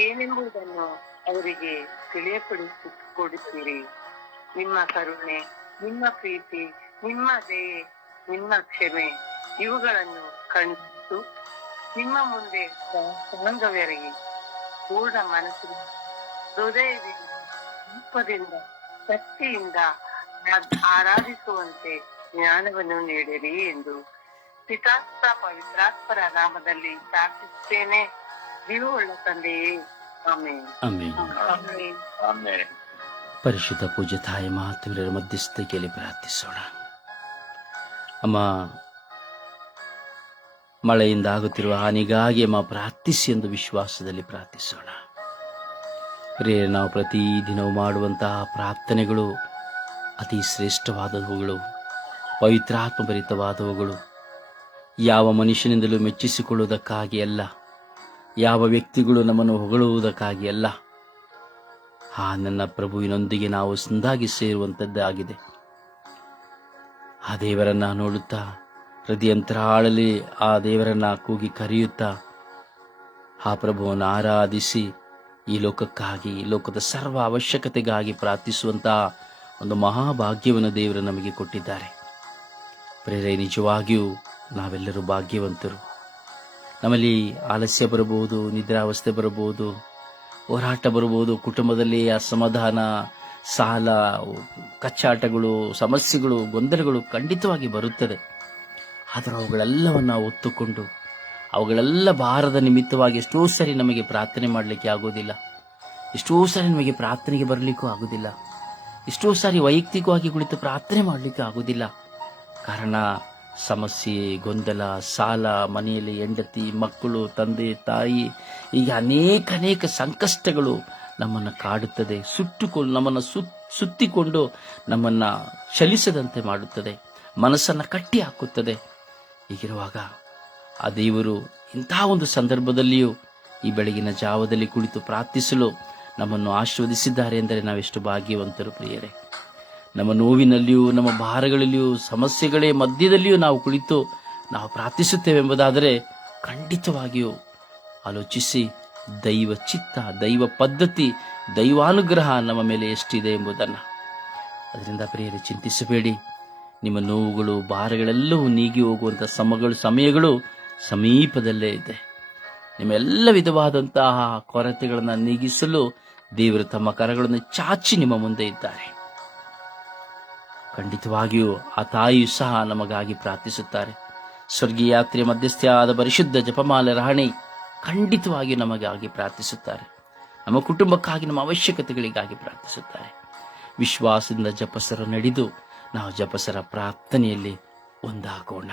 ಏನೆಂಬುದನ್ನು ಅವರಿಗೆ ತಿಳಿಯಪಡಿಸಿಕೊಡುತ್ತೀರಿ. ನಿಮ್ಮ ಕರುಣೆ, ನಿಮ್ಮ ಪ್ರೀತಿ, ನಿಮ್ಮ ದಯೆ, ನಿಮ್ಮ ಕ್ಷಮೆ ಇವುಗಳನ್ನು ಕಂಡು ನಿಮ್ಮ ಮುಂದೆ ಸಾಂಗವೆರಗಿ ಪೂರ್ಣ ಮನಸ್ಸಿನ ಹೃದಯದಿಂದ ರೂಪದಿಂದ ಶಕ್ತಿಯಿಂದ ಆರಾಧಿಸುವಂತೆ ಜ್ಞಾನವನ್ನು ನೀಡಿರಿ ಎಂದು ಪಿತಾಸ್ತ ಪವಿತ್ರಾತ್ಮರ ನಾಮದಲ್ಲಿ ಪ್ರಾರ್ಥಿಸುತ್ತೇನೆ. ಜೀವವುಳ್ಳ ತಂದೆಯೇ, ಆಮೆನ್. ಆಮೆನ್. ಪರಿಶುದ್ಧ ಪೂಜ್ಯ ತಾಯಿ ಮಾತೆಯರ ಮಧ್ಯಸ್ಥಿಕೆಯಲ್ಲಿ ಪ್ರಾರ್ಥಿಸೋಣ. ಅಮ್ಮ, ಮಳೆಯಿಂದ ಆಗುತ್ತಿರುವ ಹಾನಿಗಾಗಿ ಅಮ್ಮ ಪ್ರಾರ್ಥಿಸಿ ಎಂದು ವಿಶ್ವಾಸದಲ್ಲಿ ಪ್ರಾರ್ಥಿಸೋಣ. ನಾವು ಪ್ರತಿದಿನವೂ ಮಾಡುವಂತಹ ಪ್ರಾರ್ಥನೆಗಳು ಅತಿ ಶ್ರೇಷ್ಠವಾದವುಗಳು, ಪವಿತ್ರಾತ್ಮ ಭರಿತವಾದವುಗಳು. ಯಾವ ಮನುಷ್ಯನಿಂದಲೂ ಮೆಚ್ಚಿಸಿಕೊಳ್ಳುವುದಕ್ಕಾಗಿ ಅಲ್ಲ, ಯಾವ ವ್ಯಕ್ತಿಗಳು ನಮ್ಮನ್ನು ಹೊಗಳುವುದಕ್ಕಾಗಿ ಅಲ್ಲ. ನನ್ನ ಪ್ರಭುವಿನೊಂದಿಗೆ ನಾವು ಸಂದಾಗಿ ಸೇರುವಂಥದ್ದಾಗಿದೆ. ಆ ದೇವರನ್ನ ನೋಡುತ್ತಾ ಹೃದಯಂತರಾಳಲ್ಲಿ ಆ ದೇವರನ್ನ ಕೂಗಿ ಕರೆಯುತ್ತಾ ಆ ಪ್ರಭುವನ್ನು ಆರಾಧಿಸಿ ಈ ಲೋಕಕ್ಕಾಗಿ, ಲೋಕದ ಸರ್ವ ಅವಶ್ಯಕತೆಗಾಗಿ ಪ್ರಾರ್ಥಿಸುವಂತಹ ಒಂದು ಮಹಾಭಾಗ್ಯವನ್ನು ದೇವರು ನಮಗೆ ಕೊಟ್ಟಿದ್ದಾರೆ. ಪ್ರೇರೆ, ನಿಜವಾಗಿಯೂ ನಾವೆಲ್ಲರೂ ಭಾಗ್ಯವಂತರು. ನಮ್ಮಲ್ಲಿ ಆಲಸ್ಯ ಬರಬಹುದು, ನಿದ್ರಾವಸ್ಥೆ ಬರಬಹುದು, ಹೋರಾಟ ಬರಬಹುದು, ಕುಟುಂಬದಲ್ಲಿ ಅಸಮಾಧಾನ, ಸಾಲ, ಕಚ್ಚಾಟಗಳು, ಸಮಸ್ಯೆಗಳು, ಗೊಂದಲಗಳು ಖಂಡಿತವಾಗಿ ಬರುತ್ತದೆ. ಆದರೆ ಅವುಗಳೆಲ್ಲವನ್ನು ಹೊತ್ತುಕೊಂಡು ಅವುಗಳೆಲ್ಲ ಭಾರದ ನಿಮಿತ್ತವಾಗಿ ಎಷ್ಟೋ ಸರಿ ನಮಗೆ ಪ್ರಾರ್ಥನೆ ಮಾಡಲಿಕ್ಕೆ ಆಗೋದಿಲ್ಲ, ಎಷ್ಟೋ ಸಾರಿ ನಮಗೆ ಪ್ರಾರ್ಥನೆಗೆ ಬರಲಿಕ್ಕೂ ಆಗೋದಿಲ್ಲ, ಎಷ್ಟೋ ಸಾರಿ ವೈಯಕ್ತಿಕವಾಗಿ ಕುಳಿತು ಪ್ರಾರ್ಥನೆ ಮಾಡಲಿಕ್ಕೆ ಆಗೋದಿಲ್ಲ. ಕಾರಣ ಸಮಸ್ಯೆ, ಗೊಂದಲ, ಸಾಲ, ಮನೆಯಲ್ಲಿ ಹೆಂಡತಿ, ಮಕ್ಕಳು, ತಂದೆ, ತಾಯಿ, ಈಗ ಅನೇಕ ಸಂಕಷ್ಟಗಳು ನಮ್ಮನ್ನು ಕಾಡುತ್ತದೆ, ನಮ್ಮನ್ನು ಸುತ್ತಿಕೊಂಡು ನಮ್ಮನ್ನು ಚಲಿಸದಂತೆ ಮಾಡುತ್ತದೆ, ಮನಸ್ಸನ್ನು ಕಟ್ಟಿ ಹಾಕುತ್ತದೆ. ಹೀಗಿರುವಾಗ ಆ ದೇವರು ಇಂತಹ ಒಂದು ಸಂದರ್ಭದಲ್ಲಿಯೂ ಈ ಬೆಳಗಿನ ಜಾವದಲ್ಲಿ ಕುಳಿತು ಪ್ರಾರ್ಥಿಸಲು ನಮ್ಮನ್ನು ಆಶೀರ್ವದಿಸಿದ್ದಾರೆ ಎಂದರೆ ನಾವೆಷ್ಟು ಭಾಗ್ಯವಂತರು ಪ್ರಿಯರೇ. ನಮ್ಮ ನೋವಿನಲ್ಲಿಯೂ, ನಮ್ಮ ಭಾರಗಳಲ್ಲಿಯೂ, ಸಮಸ್ಯೆಗಳೇ ಮಧ್ಯದಲ್ಲಿಯೂ ನಾವು ಕುಳಿತು ನಾವು ಪ್ರಾರ್ಥಿಸುತ್ತೇವೆಂಬುದಾದರೆ ಖಂಡಿತವಾಗಿಯೂ ಆಲೋಚಿಸಿ, ದೈವ ಚಿತ್ತ, ದೈವ ಪದ್ಧತಿ, ದೈವಾನುಗ್ರಹ ನಮ್ಮ ಮೇಲೆ ಎಷ್ಟಿದೆ ಎಂಬುದನ್ನು. ಅದರಿಂದ ಪ್ರಿಯರೇ, ಚಿಂತಿಸಬೇಡಿ. ನಿಮ್ಮ ನೋವುಗಳು, ಭಾರಗಳೆಲ್ಲವೂ ನೀಗಿ ಹೋಗುವಂಥ ಸಮಯಗಳು ಸಮೀಪದಲ್ಲೇ ಇದೆ. ನಿಮ್ಮೆಲ್ಲ ವಿಧವಾದಂತಹ ಕೊರತೆಗಳನ್ನು ನೀಗಿಸಲು ದೇವರು ತಮ್ಮ ಕರಗಳನ್ನು ಚಾಚಿ ನಿಮ್ಮ ಮುಂದೆ ಇದ್ದಾರೆ. ಖಂಡಿತವಾಗಿಯೂ ಆ ತಾಯಿಯೂ ಸಹ ನಮಗಾಗಿ ಪ್ರಾರ್ಥಿಸುತ್ತಾರೆ. ಸ್ವರ್ಗೀಯ ಯಾತ್ರೆಯ ಮಧ್ಯಸ್ಥೆಯಾದ ಪರಿಶುದ್ಧ ಜಪಮಾಲೆ ರಾಣಿ ಖಂಡಿತವಾಗಿಯೂ ನಮಗಾಗಿ ಪ್ರಾರ್ಥಿಸುತ್ತಾರೆ. ನಮ್ಮ ಕುಟುಂಬಕ್ಕಾಗಿ, ನಮ್ಮ ಅವಶ್ಯಕತೆಗಳಿಗಾಗಿ ಪ್ರಾರ್ಥಿಸುತ್ತಾರೆ. ವಿಶ್ವಾಸದಿಂದ ಜಪಸರ ನಡೆದು ನಾವು ಜಪಸರ ಪ್ರಾರ್ಥನೆಯಲ್ಲಿ ಒಂದಾಗೋಣ.